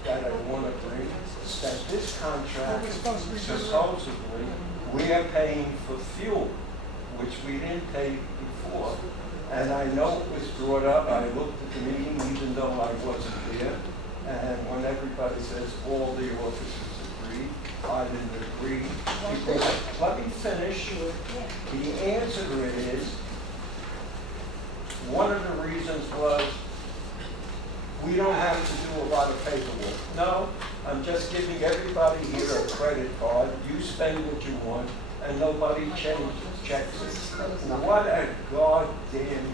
that I want to bring, that this contract, supposedly, we are paying for fuel, which we didn't pay before. And I know it was brought up, I looked at the meeting even though I wasn't there, and when everybody says all the officers agreed, I didn't agree. Because, let me finish. The answer is, one of the reasons was, we don't have to do a lot of paperwork. No, I'm just giving everybody here a credit card, you spend what you want, and nobody checks it. What a goddamn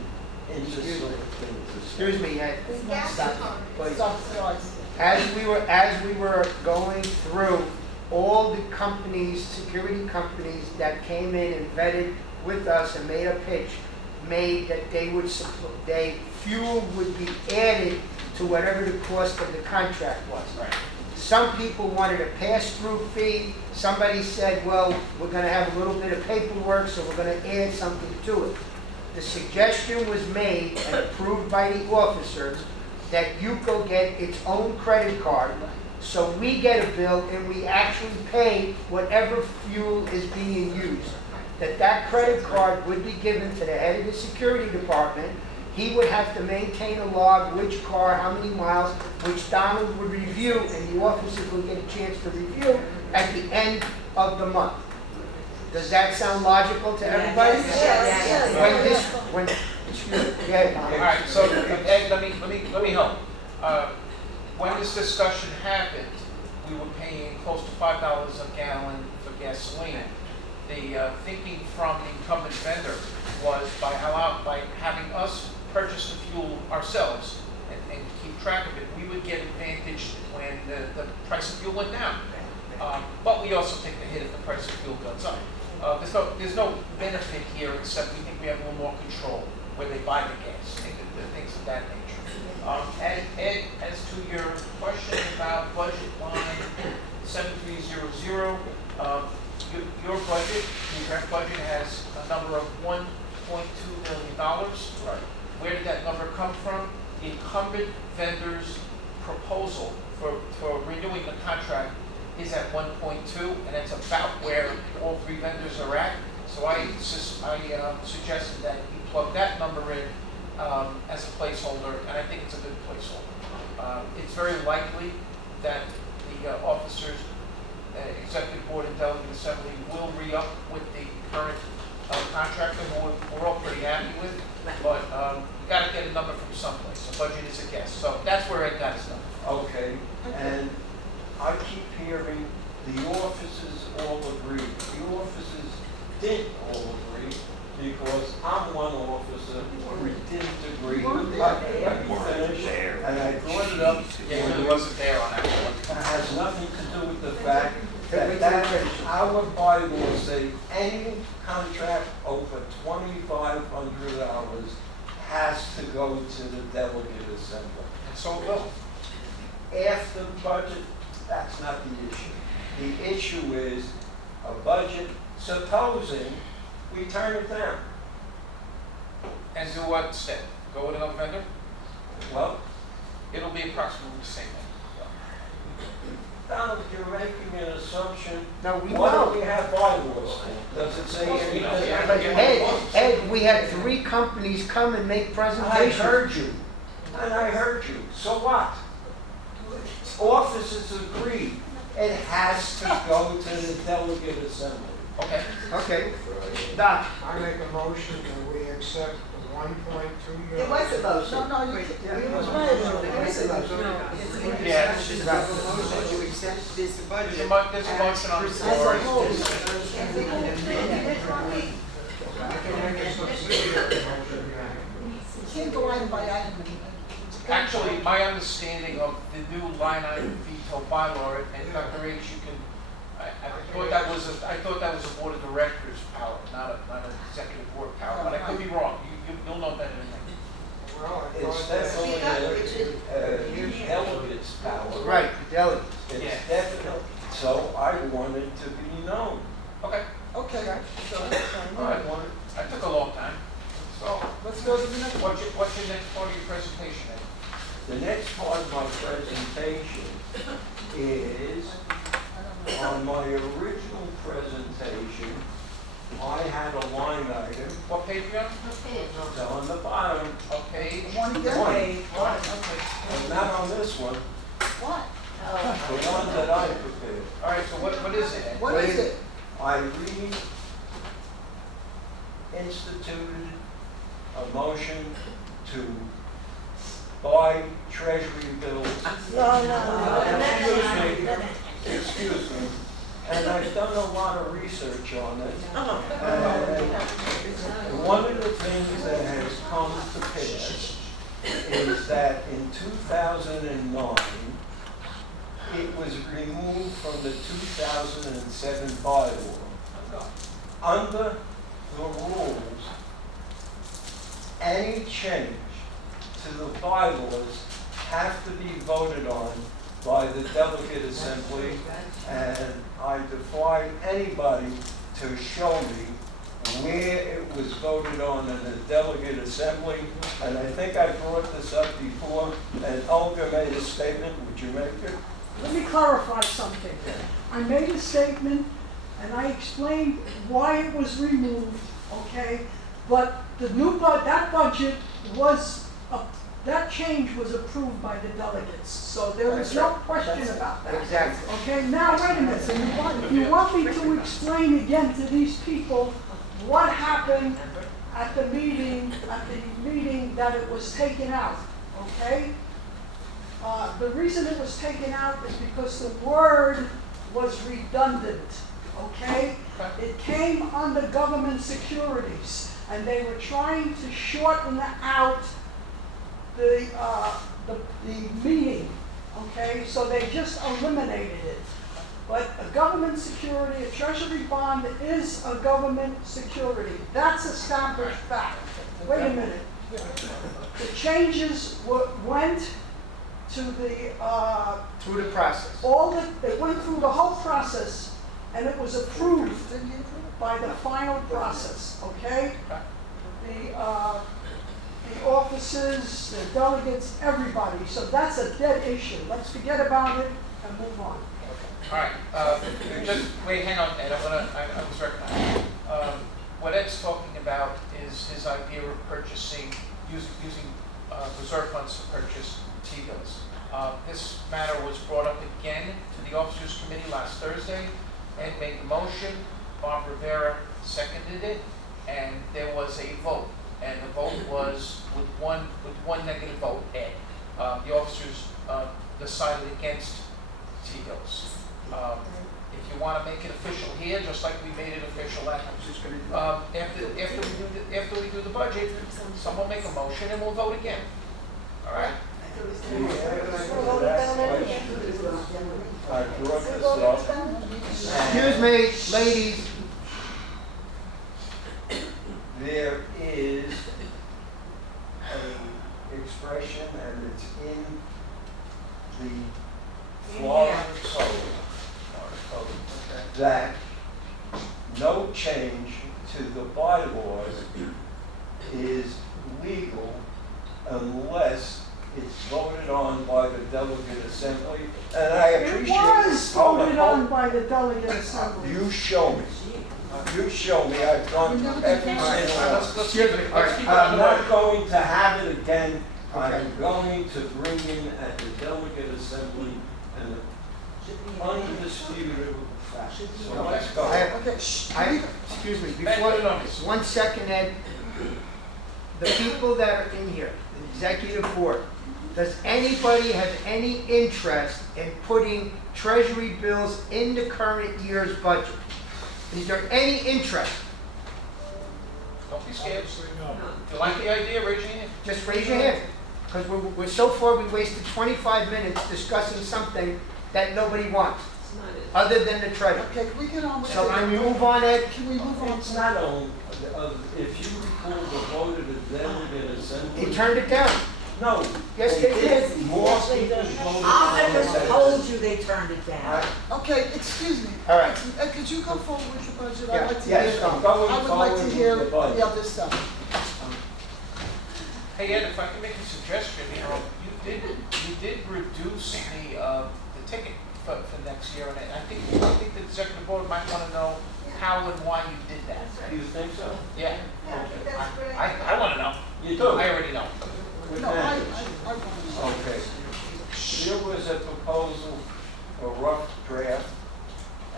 imbecile thing to say. Excuse me, please. As we were going through all the companies, security companies that came in and vetted with us and made a pitch, made that fuel would be added to whatever the cost of the contract was. Right. Some people wanted a pass-through fee. Somebody said, well, we're going to have a little bit of paperwork, so we're going to add something to it. The suggestion was made and approved by the officers that UCO get its own credit card, so we get a bill and we actually pay whatever fuel is being used. That credit card would be given to the head of the security department. He would have to maintain a log, which car, how many miles, which Donald would review, and the officers would get a chance to review at the end of the month. Does that sound logical to everybody? Yes. Excuse me, go ahead. All right, so Ed, let me help. When this discussion happened, we were paying close to $5 a gallon for gasoline. The thinking from the incumbent vendor was by having us purchase the fuel ourselves and keep track of it, we would get advantage when the price of fuel went down. But we also take the hit if the price of fuel goes up. There's no benefit here except we think we have a little more control where they buy the gas, things of that nature. Ed, as to your question about budget line 7300, your budget, the direct budget has a number of $1.2 million. Right. Where did that number come from? The incumbent vendor's proposal for renewing the contract is at 1.2, and that's about where all three vendors are at. So I suggested that you plug that number in as a placeholder, and I think it's a good placeholder. It's very likely that the officers, executive board and delegate assembly will re-up with the current contractor who we're all pretty happy with, but you got to get a number from someplace. The budget is a guess, so that's where Ed got his number. Okay, and I keep hearing the officers all agree. The officers didn't all agree because I'm one officer who didn't agree. Let me finish, and I brought it up. Yeah, he wasn't there on that one. It has nothing to do with the fact that our bylaws say any contract over 2,500 hours has to go to the delegate assembly. And so it will. After the budget, that's not the issue. The issue is a budget, supposing we turn it down. And do what instead? Go with another vendor? Well, It'll be approximately the same thing. Donald, you're making an assumption. No, we What don't. do we have bylaws for? Does it say anything? But Ed, we had 3 companies come and make I presentations. heard you, and I heard you. So what? Officers agreed. It has to go to the delegate assembly. Okay. Okay, Doc. I make a motion that we accept the 1.2 million. It was a motion. No, you, it was right. It was a motion. Yeah. Motion to accept this budget. There's a motion on the as floor. a whole. And we can amend it when we, You can't go item by item. Actually, my understanding of the new line item veto bylaw, and Dr. H, you can, I thought that was a board of directors power, not an executive board power, but I could be wrong. You'll know better than me. Well, I It's thought that. definitely a delegate's power. Right, delegate. It's Yeah. definitely, so I want it to be known. Okay. Okay, I took a long time. So, let's go to the next one. what's your next part of your presentation, Ed? The next part of my presentation is, on my original presentation, I had a line item, What page are you on? it's on the bottom, Of page? One again? One. Okay. and not on this one, What? the one that I prepared. All right, so what is it, Ed? What is it? I instituted a motion to buy treasury bills. Excuse me, and I've done a lot of research on it. And one of the things that has come to pass is that in 2009, it was removed from the 2007 bylaw. Under the rules, any change to the bylaws have to be voted on by the delegate assembly, and I defy anybody to show me where it was voted on in the delegate assembly. And I think I brought this up before, and Olga made a statement. Would you make it? Let me clarify something. I made a statement and I explained why it was removed, okay? But the new that budget was, that change was approved by the delegates. So there is no question about that. Exactly. Okay, now wait a minute. If you want me to explain again to these people what happened at the meeting that it was taken out, okay? The reason it was taken out is because the word was redundant, okay? It came under government securities, and they were trying to shorten out the meaning, okay? So they just eliminated it. But a government security, a treasury bond is a government security. That's established fact. Wait a minute. The changes went to the, Through the process. it went through the whole process, and it was approved by the final process, okay? The officers, the delegates, everybody. So that's a dead issue. Let's forget about it and move on. All right, just wait, hang on, Ed, I was recognized. What Ed's talking about is his idea of purchasing, using reserve funds to purchase T-bills. This matter was brought up again to the Officers Committee last Thursday. Ed made the motion, Bob Rivera seconded it, and there was a vote. And the vote was with one negative vote, Ed. The officers decided against T-bills. If you want to make it official here, just like we made it official after we do the budget, someone make a motion and we'll vote again. All right? I brought this up. Excuse me, ladies. There is an expression, and it's in the Florida Code, that no change to the bylaws is legal unless It's voted on by the delegate assembly, and I It appreciate. was Hold on, voted hold on by the delegate assembly. You show me. You show me. I've gone through every single one. Excuse me, all right, I'm not going to have it again. I'm going to bring in at the delegate assembly an undisputed fact. So let's go. Excuse me, before, 1 second, Ed. The people that are in here, the executive board, does anybody have any interest in putting treasury bills in the current year's budget? Is there any interest? Don't be scared. If you like the idea, raise your hand. Just raise your hand. Because we're so far, we wasted 25 minutes discussing something that nobody wants, other than the treasurer. Okay, can we get on with it? So can we move on, Ed? Can we move on? It's not on, if you recall the vote of the delegate assembly. He turned it down. No. Yes, they did. More people voted. I on just it. told you they turned it down. Okay, excuse me. All right. Could you go forward with your budget? Yeah, I'd like to yes, hear, I'm going I would like to forward hear with the budget. the other stuff. Hey Ed, if I can make a suggestion here, you did reduce the ticket for next year, and I think the executive board might want to know how and why you did that. Do you think so? Yeah. Okay. I want to know. You do? I already know. With No, I that. want to know. Okay. There was a proposal, a rough draft,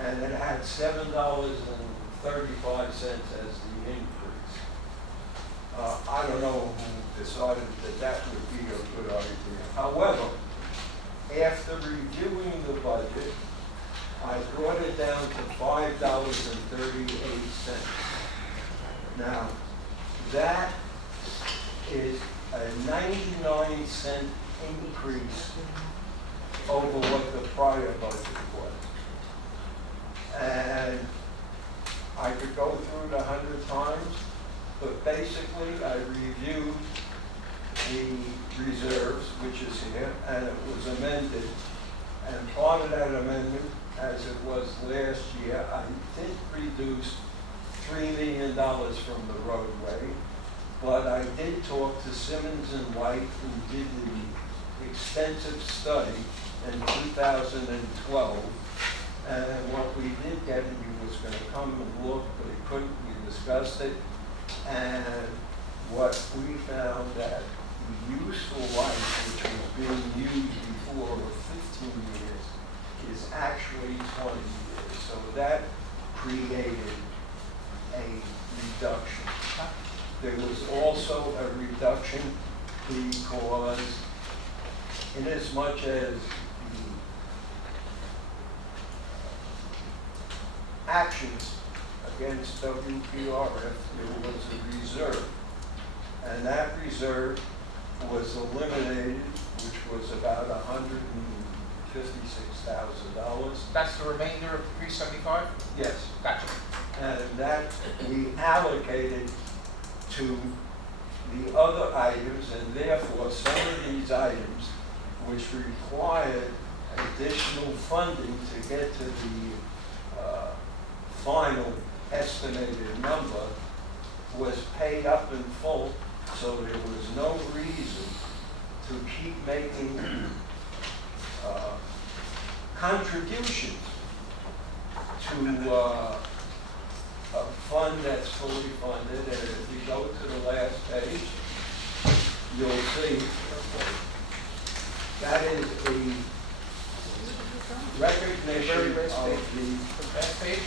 and it had $7.35 as the increase. I don't know who decided that that would be a good idea. However, after reviewing the budget, I brought it down to $5.38. Now, that is a 99-cent increase over what the prior budget was. And I could go through it 100 times, but basically I reviewed the reserves, which is here, and it was amended. And part of that amendment, as it was last year, I did reduce $3 million from the roadway, but I did talk to Simmons and White, who did the extensive study in 2012. And what we did get, and he was going to come and look, but he couldn't. We discussed it, and what we found that the useful life, which was being used before of 15 years, is actually 20 years. So that created a reduction. There was also a reduction because inasmuch as the actions against WPRF, there was a reserve. And that reserve was eliminated, which was about $156,000. That's the remainder of 375? Yes. Gotcha. And that we allocated to the other items, and therefore some of these items which required additional funding to get to the final estimated number was paid up in full, so there was no reason to keep making contributions to a fund that's fully funded. And if you go to the last page, you'll see that is a recognition of the Last page?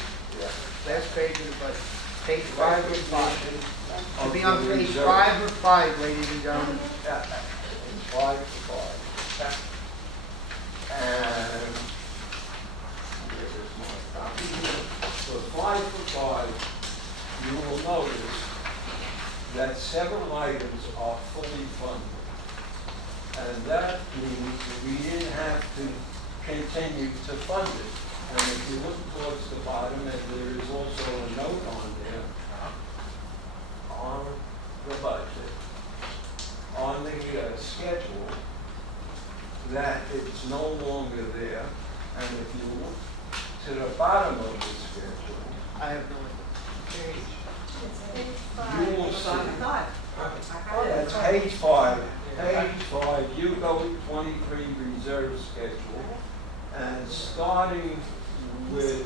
Last page of the budget. Page 5 or 5. To be on page reserve. 5 or 5, ladies and gentlemen. Yeah, it's 5 to 5. And here is my copy. So 5 for 5, you will notice that several items are fully funded. And that means that we didn't have to continue to fund it. And if you look towards the bottom, and there is also a note on there, on the budget, on the schedule, that it's no longer there. And if you look to the bottom of the schedule, I have no idea. you will see. That's page 5. Page 5 have UCO 23 reserve schedule, and starting with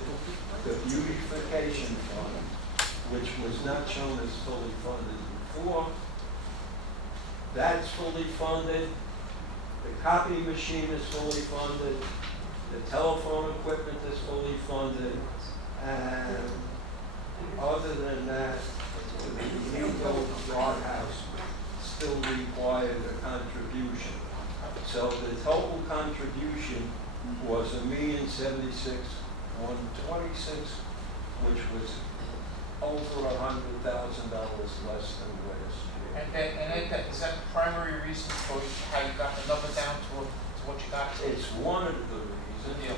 the beautification fund, which was not shown as fully funded before, that's fully funded. The copy machine is fully funded. The telephone equipment is fully funded. And other than that, the Eagle Guard House still required a contribution. So the total contribution was $1,076,126, which was over $100,000 less than last year. And that, is that the primary reason for how you got the number down to what you got? It's one of the reasons. Yeah.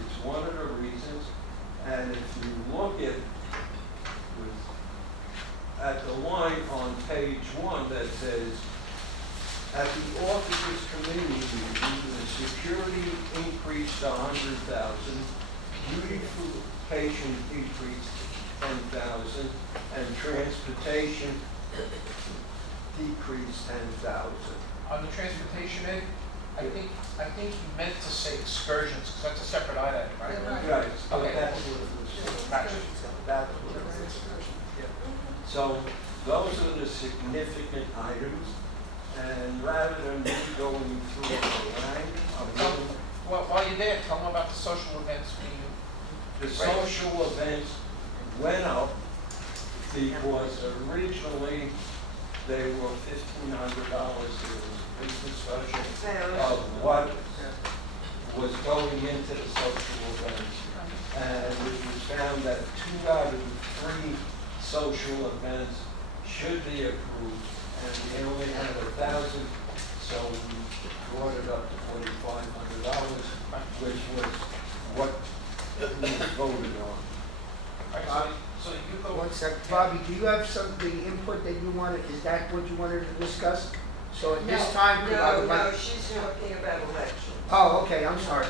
It's one of the reasons. And if you look at the line on page 1 that says, at the officers committee meeting, the security increased to 100,000, beautification decreased to 10,000, and transportation decreased 10,000. On the transportation end, I think you meant to say excursions, because that's a separate item, right? Right. Okay. That's what it was. Gotcha. That's what it was. Yeah. So those are the significant items, and rather than me going through the line, Well, while you're there, tell them about the social events the social events went up because originally they were $1,500. There was a big discussion of what was going into the social events. And it was found that 2 out of 3 social events should be approved, and we only had 1,000, so we brought it up to $4,500, which was what we voted on. So you go. One sec, Bobby, do you have the input that you wanted, is that what you wanted to discuss? So at this time, could I would No, like- she's talking about elections. Oh, okay, I'm sorry.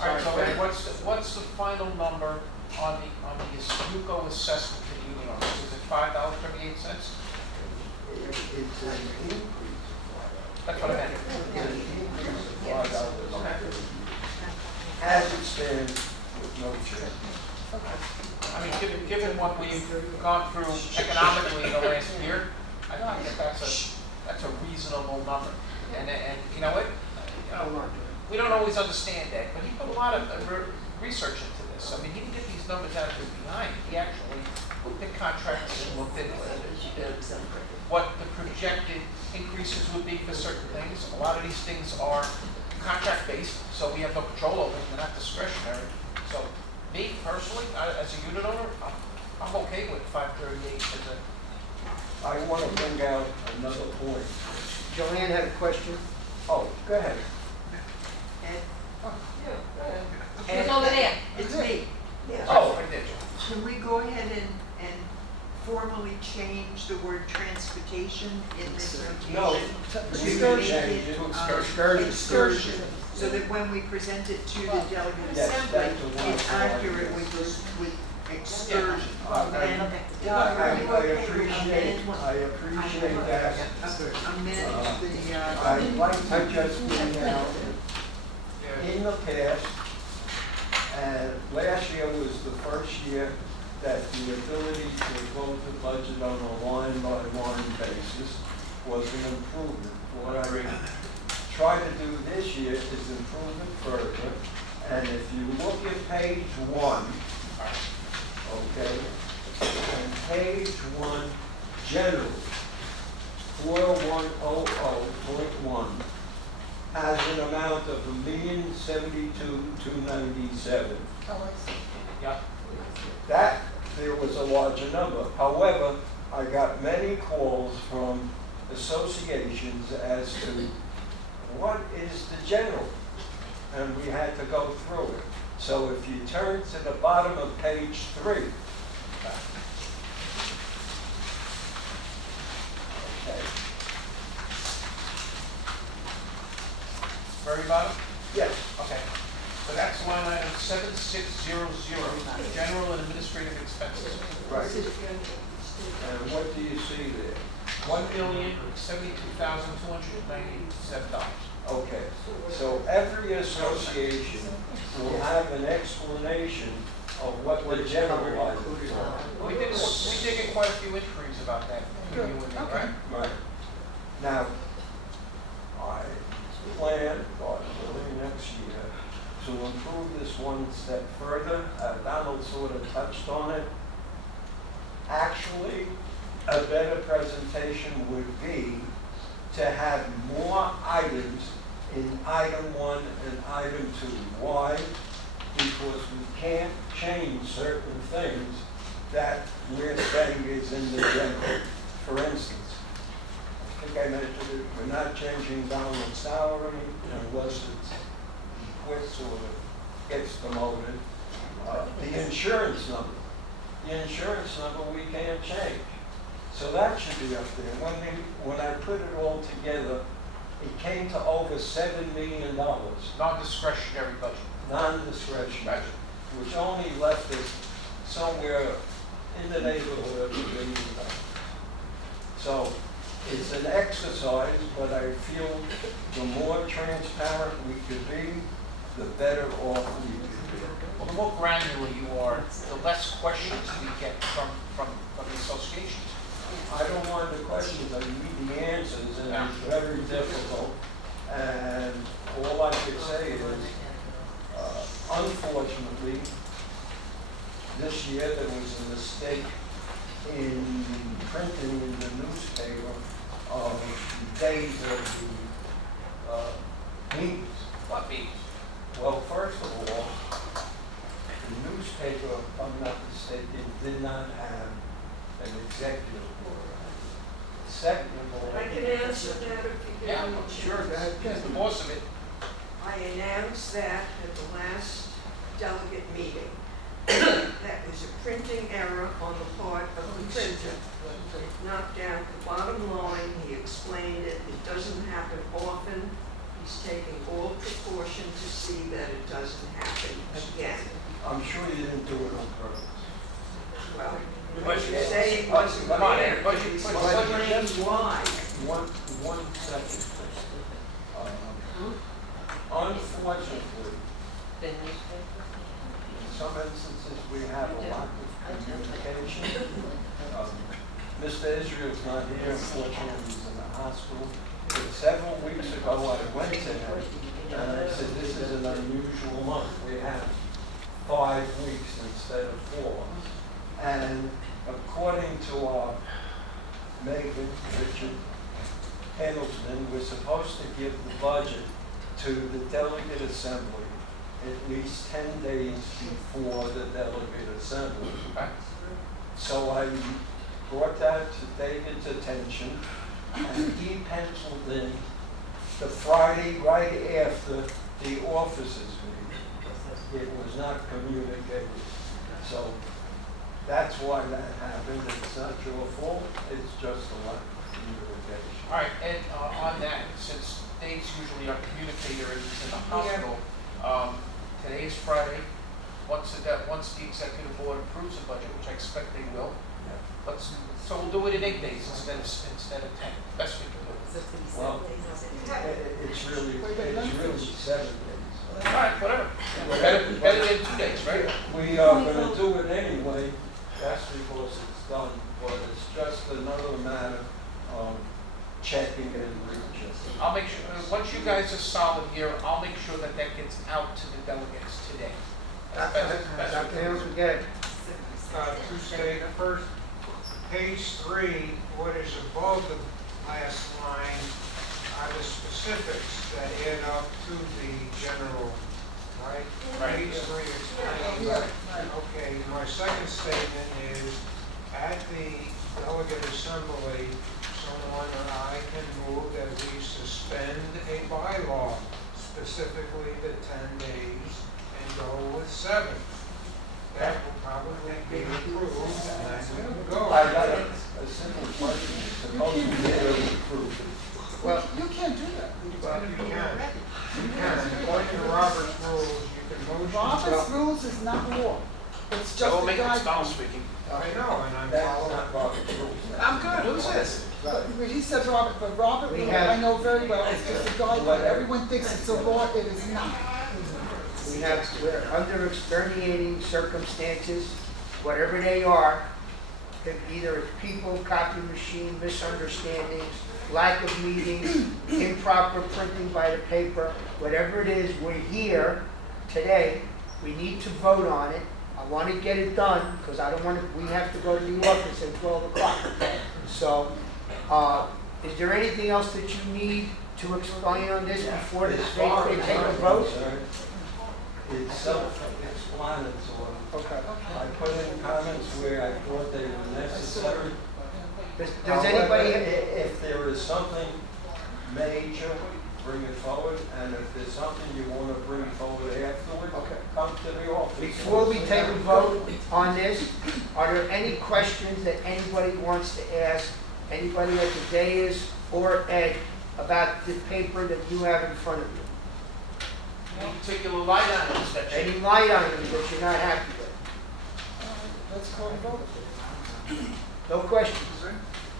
All right, so Ed, what's the final number on the UCO assessment that you need on this? Is it $5.38? It's an increase. That's what I meant. It's an increase of $5. As it stands, with no change. I mean, given what we've gone through economically in the last year, I think that's a reasonable number. And you know what? We don't always understand that, but he put a lot of research into this. I mean, he didn't get these numbers out of his behind. He actually looked at contracts and looked at what the projected increases would be for certain things. A lot of these things are contract-based, so we have no control over them. They're not discretionary. So me personally, as a unit owner, I'm okay with 538 as a. I want to bring out another point. Joanne had a question? Oh, go ahead. Ed? Yeah, go ahead. Ed, over there? It's me. Oh, I did, Joe. Can we go ahead and formally change the word transportation in this No. notation? You To can make change it, it. excursion, so that when we present it to the delegate Yes, assembly, that's the one it's I like. accurate with excursion. And I appreciate that. amend the, I'd like to just bring out, in the past, and last year was the first year that the ability to vote the budget on a line-by-line basis was an improvement. What I try to do this year is improve it further. And if you look at page 1, okay, and page 1, general, 4100.1 has an amount of $1,072,297. Yeah. That, there was a larger number. However, I got many calls from associations as to what is the general? And we had to go through it. So if you turn to the bottom of page 3, okay. Very bottom? Yes. Okay. So that's line item 7600, general and administrative expenses. Right. And what do you see there? $1,776,126. $72,297. Okay, so every association will have an explanation of what the general items are. We did get quite a few inquiries about that. Good, Right? okay. Right. Now, I plan, God willing, next year to improve this one step further. Donald sort of touched on it. Actually, a better presentation would be to have more items in item 1 and item 2. Why? Because we can't change certain things that we're saying is in the general. For instance, I think I mentioned it, we're not changing Donald's salary unless he quits or gets demoted. The insurance number we can't change. So that should be up there. When I put it all together, it came to over $7 million. Non-discretionary budget. Non-discretionary, which only left us somewhere in the neighborhood of $1 million. So it's an exercise, but I feel the more transparent we could be, the better off we could be. Well, the more granular you are, the less questions we get from the associations. I don't want the questions, I need the answers, and it's very difficult. And all I could say is, unfortunately, this year there was a mistake in printing in the newspaper of the days of the meetings. What meetings? Well, first of all, the newspaper, if I'm not mistaken, did not have an executive board. Second of all, I can answer that if you give Yeah, me a sure, chance. He's the boss of it. I announced that at the last delegate meeting. That was a printing error on the part of the printer. It knocked out the bottom line, he explained it, it doesn't happen often. He's taking all precaution to see that it doesn't happen again. I'm sure you didn't do it on purpose. Well, when you say it wasn't Come on, there, budget, it's budget, explain why. One second, please. Unfortunately, in some instances, we have a lack of communication. Mr. Israel's not here, unfortunately, he's in the hospital. But several weeks ago, I went to him, and I said, this is an unusual month. We have 5 weeks instead of 4. And according to our Megan, Richard Handelsman, we're supposed to give the budget to the delegate assembly at least 10 days before the delegate assembly. So I brought that to David's attention, and he penciled in the Friday right after the officers meeting. It was not communicated. So that's why that happened. It's not your fault, it's just a lack of communication. All right, Ed, on that, since Dave's usually our communicator and he's in the hospital, today is Friday. Once the executive board approves the budget, which I expect they will, so we'll do it in 8 days instead of 10. Best we can do. Well, it's really 7 days. All right, whatever. Better than 2 days, right? We are gonna do it anyway, that's because it's done, but it's just another matter of checking and readjusting. I'll make sure, once you guys are solid here, I'll make sure that gets out to the delegates today. Tuesday, first, page 3, what is above the last line are the specifics that add up to the general, right? Right. Page 3 explains that. Okay, my second statement is, at the delegate assembly, someone or I can move that we suspend a bylaw, specifically the 10 days, and go with 7. That will probably be approved, and then we will go. I got a simple question, suppose we did approve it. Well, you can't do that. Well, you can. According to Robert's rules, you can motion. Robert's rules is not law. It's just So a we'll make it guide. Donald speaking. I know, and I'm That's following. not Robert's rules. I'm good. Who's this? But he said Robert, but Robert, We I have- know very well, it's just a guideline. Everyone thinks it's a law, it is not. We're under extenuating circumstances, whatever they are. Either it's people, copy machine, misunderstandings, lack of meetings, improper printing by the paper, whatever it is, we're here today. We need to vote on it. I want to get it done because I don't want to, we have to go to the office at 12 o'clock. So, is there anything else that you need to explain on this before the state they take a vote? It's self-explanatory. Okay. I put in comments where I thought they were necessary. Does anybody, If there is something major, bring it forward, and if there's something you want to bring forward afterward, Okay. come to the office. before we take a vote on this, are there any questions that anybody wants to ask, anybody at the dais or Ed, about the paper that you have in front of you? Any particular light items that you... Any light items that you're not happy with? Let's call a vote. No questions?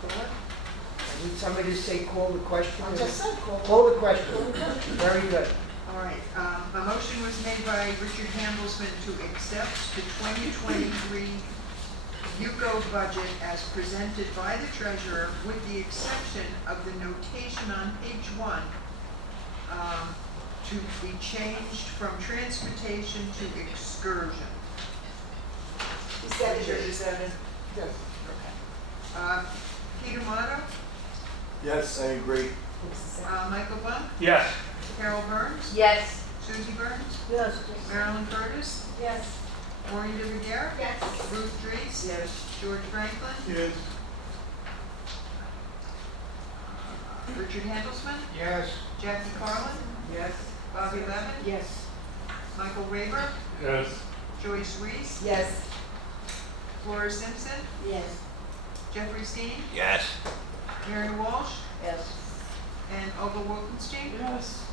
I need somebody to say call the question. I just said call. Call the question. Very good. All right, a motion was made by Richard Handelsman to accept the 2023 UCO budget as presented by the treasurer, with the exception of the notation on page 1, to be changed from transportation to excursion. Richard, is that it? Yes. Okay. Peter Motto, Yes, I agree. Michael Buck, Yes. Carol Burns, Yes. Susie Burns, Yes. Marilyn Curtis, Yes. Maureen DeViere, Yes. Ruth Dries, Yes. George Franklin, Yes. Richard Handelsman, Yes. Jackie Carlin, Yes. Bobby Levin, Yes. Michael Rayber, Yes. Joyce Reese, Yes. Flora Simpson, Yes. Jeffrey Steen, Yes. Mary Walsh, Yes. and Olga Wolkenstein, Yes.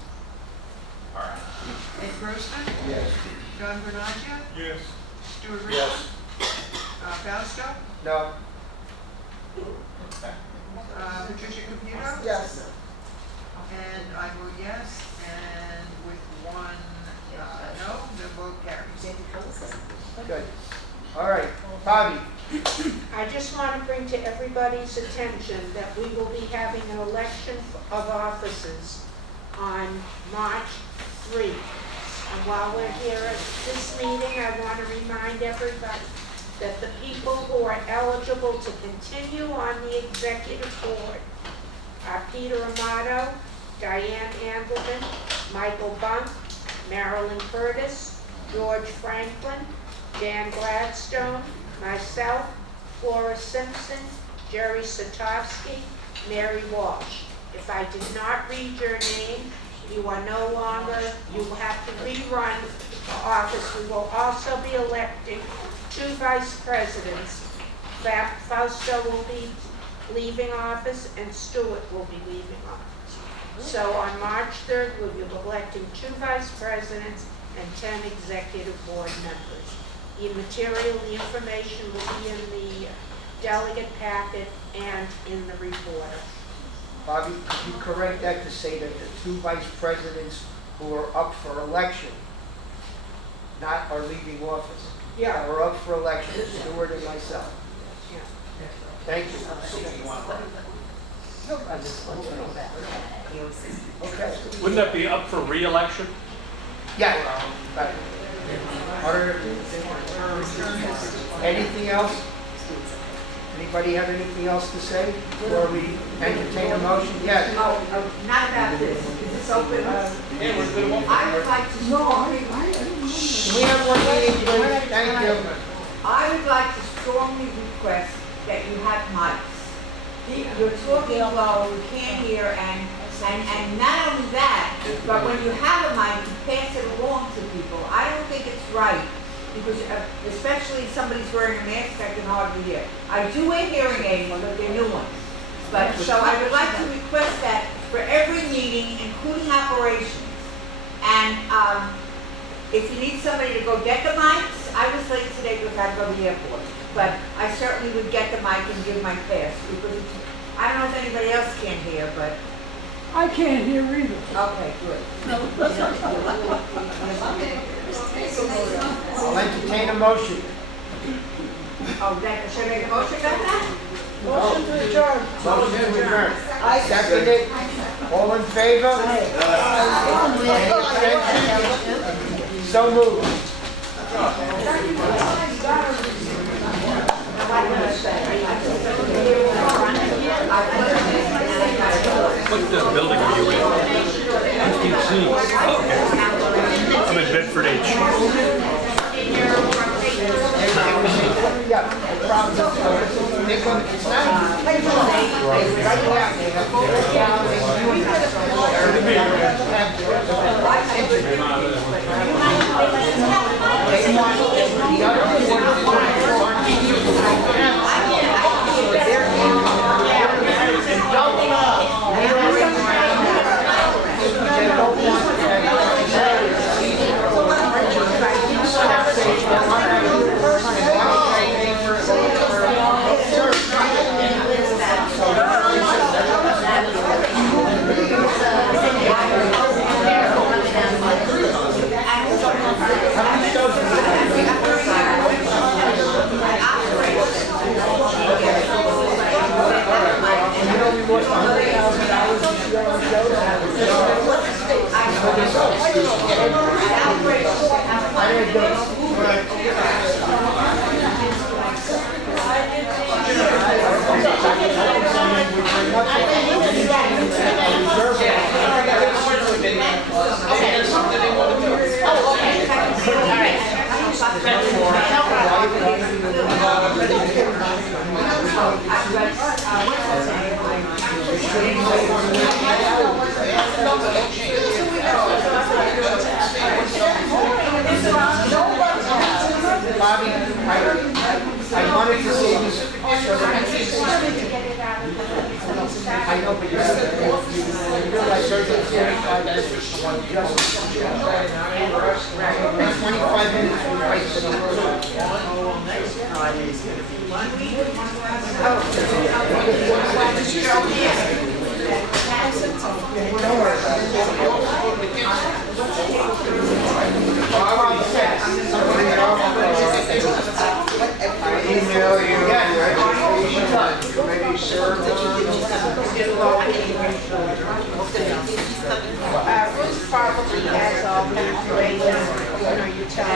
Ed Grossman, Yes. John Granaccia, Yes. Stuart Yes. Richard, Fausto, No. Patricia Caputo, Yes. and I vote yes, and with one no, the vote carries. Good. All right. Bobby. I just want to bring to everybody's attention that we will be having an election of officers on March 3. And while we're here at this meeting, I want to remind everybody that the people who are eligible to continue on the executive board are Peter Amato, Diane Andelman, Michael Bunk, Marilyn Curtis, George Franklin, Dan Gladstone, myself, Flora Simpson, Jerry Satovsky, Mary Walsh. If I did not read your name, you are no longer, you will have to rerun for office. We will also be electing 2 vice presidents. Fausto will be leaving office and Stuart will be leaving office. So on March 3rd, we'll be electing 2 vice presidents and 10 executive board members. The material, the information will be in the delegate packet and in the reporter. Bobby, could you correct that to say that the 2 vice presidents who are up for election are leaving office? Yeah. Are up for election, Stuart and myself. Yeah. Thank you. Okay. Wouldn't that be up for re-election? Yeah. Right. Anything else? Anybody have anything else to say before we entertain a motion? Yes. Not about this. Is this open? I would like to strongly, Can we have one meeting, please? Thank you. I would like to strongly request that you have mics. You're talking low, you can't hear, and not only that, but when you have a mic, you pass it along to people. I don't think it's right, because especially if somebody's wearing a mask, I can hardly hear. I do wear hearing aids, but they're new ones. But, so I would like to request that for every meeting, including operations. And, if you need somebody to go get the mics, I was late today because I had to go to the airport. But I certainly would get the mic and give my pass, because I don't know if anybody else can hear, but, I can't hear either. okay, good. I'll entertain a motion. Oh, that, should I make a motion about that? Motion to adjourn. Motion to adjourn. Second it. All in favor? Any abstentions? So moved. What building are you in? 15C. Oh, okay. I'm in Bedford H. Hurry up, no problem. They're going, it's not, they right now, they have to go down, they Bobby, I wanted to say this. I know, but you realize there's a 45 minutes for one just. And 25 minutes for rights to I email you. Maybe serve Ruth probably has all the information, you know, you tell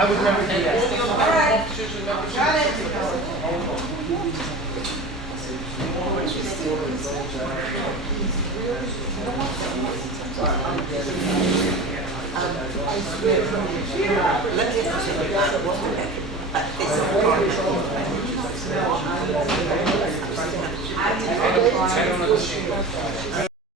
I would never do that. I don't know.